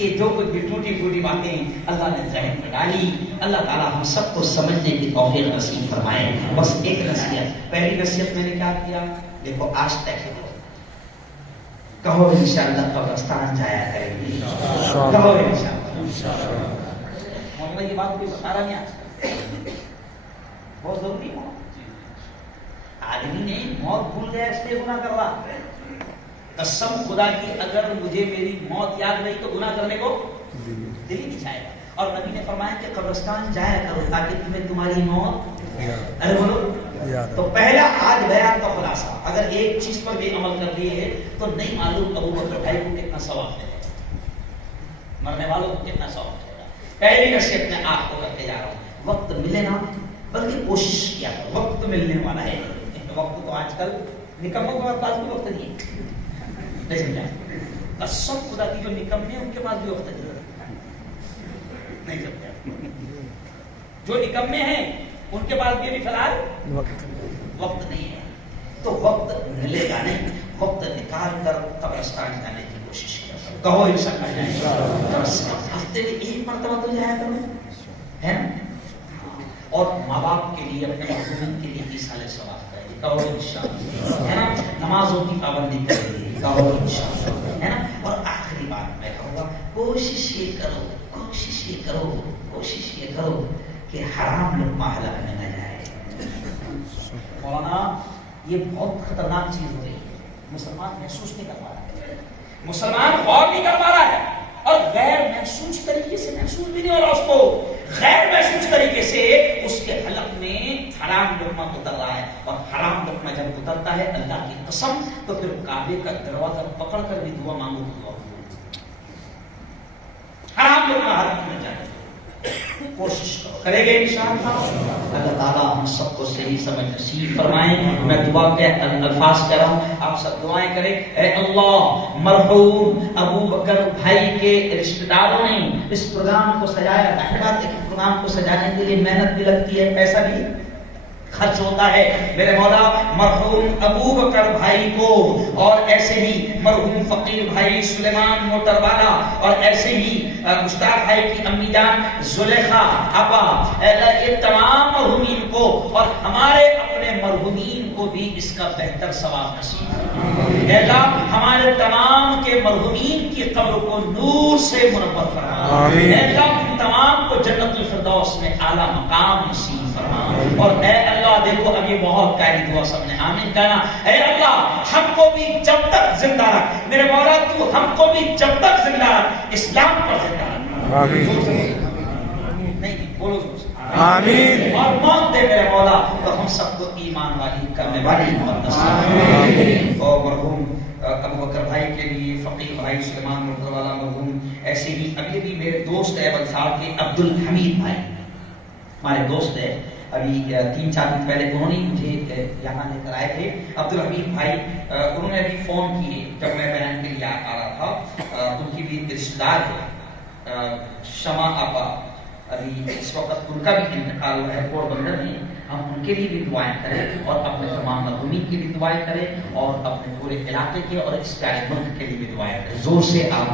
یہ جو کچھ بھی ٹوٹی پھوٹی باتیں اللہ نے ذہن میں ڈالی، اللہ تعالیٰ ہم سب کو سمجھنے کی توفیق نصیب فرمائے۔ بس ایک نصیحت، پہلی نصیحت میں نے کیا کیا؟ دیکھو آج تک کہو انشاءاللہ قبرستان جایا کریں گے، کہو انشاءاللہ۔ محمد یہ بات کوئی بتا رہا نہیں آج، بہت ضروری ہے۔ آدمی نے موت بھول گیا اس لیے گناہ کر رہا۔ قسم خدا کی اگر مجھے میری موت یاد نہیں تو گناہ کرنے کو دل ہی نہیں چاہے گا۔ اور نبی نے فرمایا کہ قبرستان جایا کرو تاکہ تمہیں تمہاری موت، ارے بولو، تو پہلا آج بیان کا خلاصہ، اگر ایک چیز پر بھی عمل کر لیے تو نہیں معلوم ابو بکر بھائی کو کتنا ثواب ملے گا، مرنے والوں کو کتنا ثواب ملے گا۔ پہلی نصیحت میں آپ کو کرتے جا رہا ہوں، وقت ملے نا بلکہ کوشش کیا کرو، وقت ملنے والا ہے۔ وقت تو آج کل نکموں کے پاس بھی وقت نہیں ہے، نہیں سمجھا؟ قسم خدا کی جو نکمے ہیں ان کے پاس بھی وقت نہیں سمجھا؟ جو نکمے ہیں ان کے پاس بھی فی الحال وقت نہیں ہے، تو وقت ملے گا نہیں، وقت نکال کر قبرستان جانے کی کوشش کرو، کہو انشاءاللہ ہفتے میں ایک مرتبہ تو جایا کرو، ہے نا؟ اور ماں باپ کے لیے، اپنے مرحومین کے لیے 20 سال ثواب کرے، کہو انشاءاللہ، ہے نا؟ نمازوں کی پابندی کرے، کہو انشاءاللہ، ہے نا؟ اور آخری بات میں کہوں گا، کوشش یہ کرو، کوشش یہ کرو، کوشش یہ کرو کہ حرام لقمہ حلق میں نہ جائے۔ مولانا یہ بہت خطرناک چیز ہو رہی ہے، مسلمان محسوس نہیں کر پا رہا ہے، مسلمان غور نہیں کر پا رہا ہے، اور غیر محسوس طریقے سے محسوس بھی نہیں ہو رہا اس کو، غیر محسوس طریقے سے اس کے حلق میں حرام لقمہ اتر رہا ہے، اور حرام لقمہ جب اترتا ہے اللہ کی قسم تو پھر کعبے کا دروازہ پکڑ کر بھی دعا مانگو تو دعا حرام لقمہ حلق میں جائے، کوشش کرو، کرے گے انشاءاللہ۔ اللہ تعالیٰ ہم سب کو صحیح سمجھ نصیب فرمائیں۔ میں دعا کے الفاظ کہہ رہا ہوں، آپ سب دعائیں کریں۔ اے اللہ، مرحوم ابو بکر بھائی کے رشتہ داروں نے اس پروگرام کو سجایا، بات ہے کہ پروگرام کو سجانے کے لیے محنت بھی لگتی ہے، پیسہ بھی خرچ ہوتا ہے۔ میرے مولا مرحوم ابو بکر بھائی کو، اور ایسے ہی مرحوم فقیر بھائی سلیمان موٹر والا، اور ایسے ہی مشتاق بھائی کی امی جان زلیخا آپا، یہ تمام مرحومین کو اور ہمارے اپنے مرحومین کو بھی اس کا بہتر ثواب نصیب فرما۔ اے اللہ، ہمارے تمام کے مرحومین کی قبر کو نور سے منور فرما۔ اے اللہ، ان تمام کو جنت الفردوس میں اعلیٰ مقام نصیب فرما۔ اور اے اللہ، دیکھو اب یہ بہت پیاری دعا سب نے آمین کہنا۔ اے اللہ، ہم کو بھی جب تک زندہ رکھ، میرے مولا تو ہم کو بھی جب تک زندہ رکھ، اسلام پر زندہ رکھ، نہیں بولو آمین، اور موت دے میرے مولا تو ہم سب کو ایمان والی کرنے والی موت نصیب۔ اور مرحوم ابو بکر بھائی کے لیے فقیر بھائی سلیمان موٹر والا مرحوم، ایسے ہی ابھی بھی میرے دوست ہے بلسار کے عبد الحمید بھائی، ہمارے دوست ہے، ابھی 3-4 دن پہلے انہوں نے مجھے یہاں لے کر آئے تھے۔ عبد الحمید بھائی انہوں نے ابھی فون کیے جب میں بیان کے لیے آ رہا تھا، ان کی بھی رشتہ دار ہے شمع آپا، ابھی اس وقت ان کا بھی انتقال ہوا ہے پورٹ بندر میں، ہم ان کے لیے بھی دعائیں کریں اور اپنے تمام مرحومین کے لیے دعائیں کریں اور اپنے پورے علاقے کے اور اس پیارے ملک کے لیے بھی دعائیں کریں۔ زور سے آپ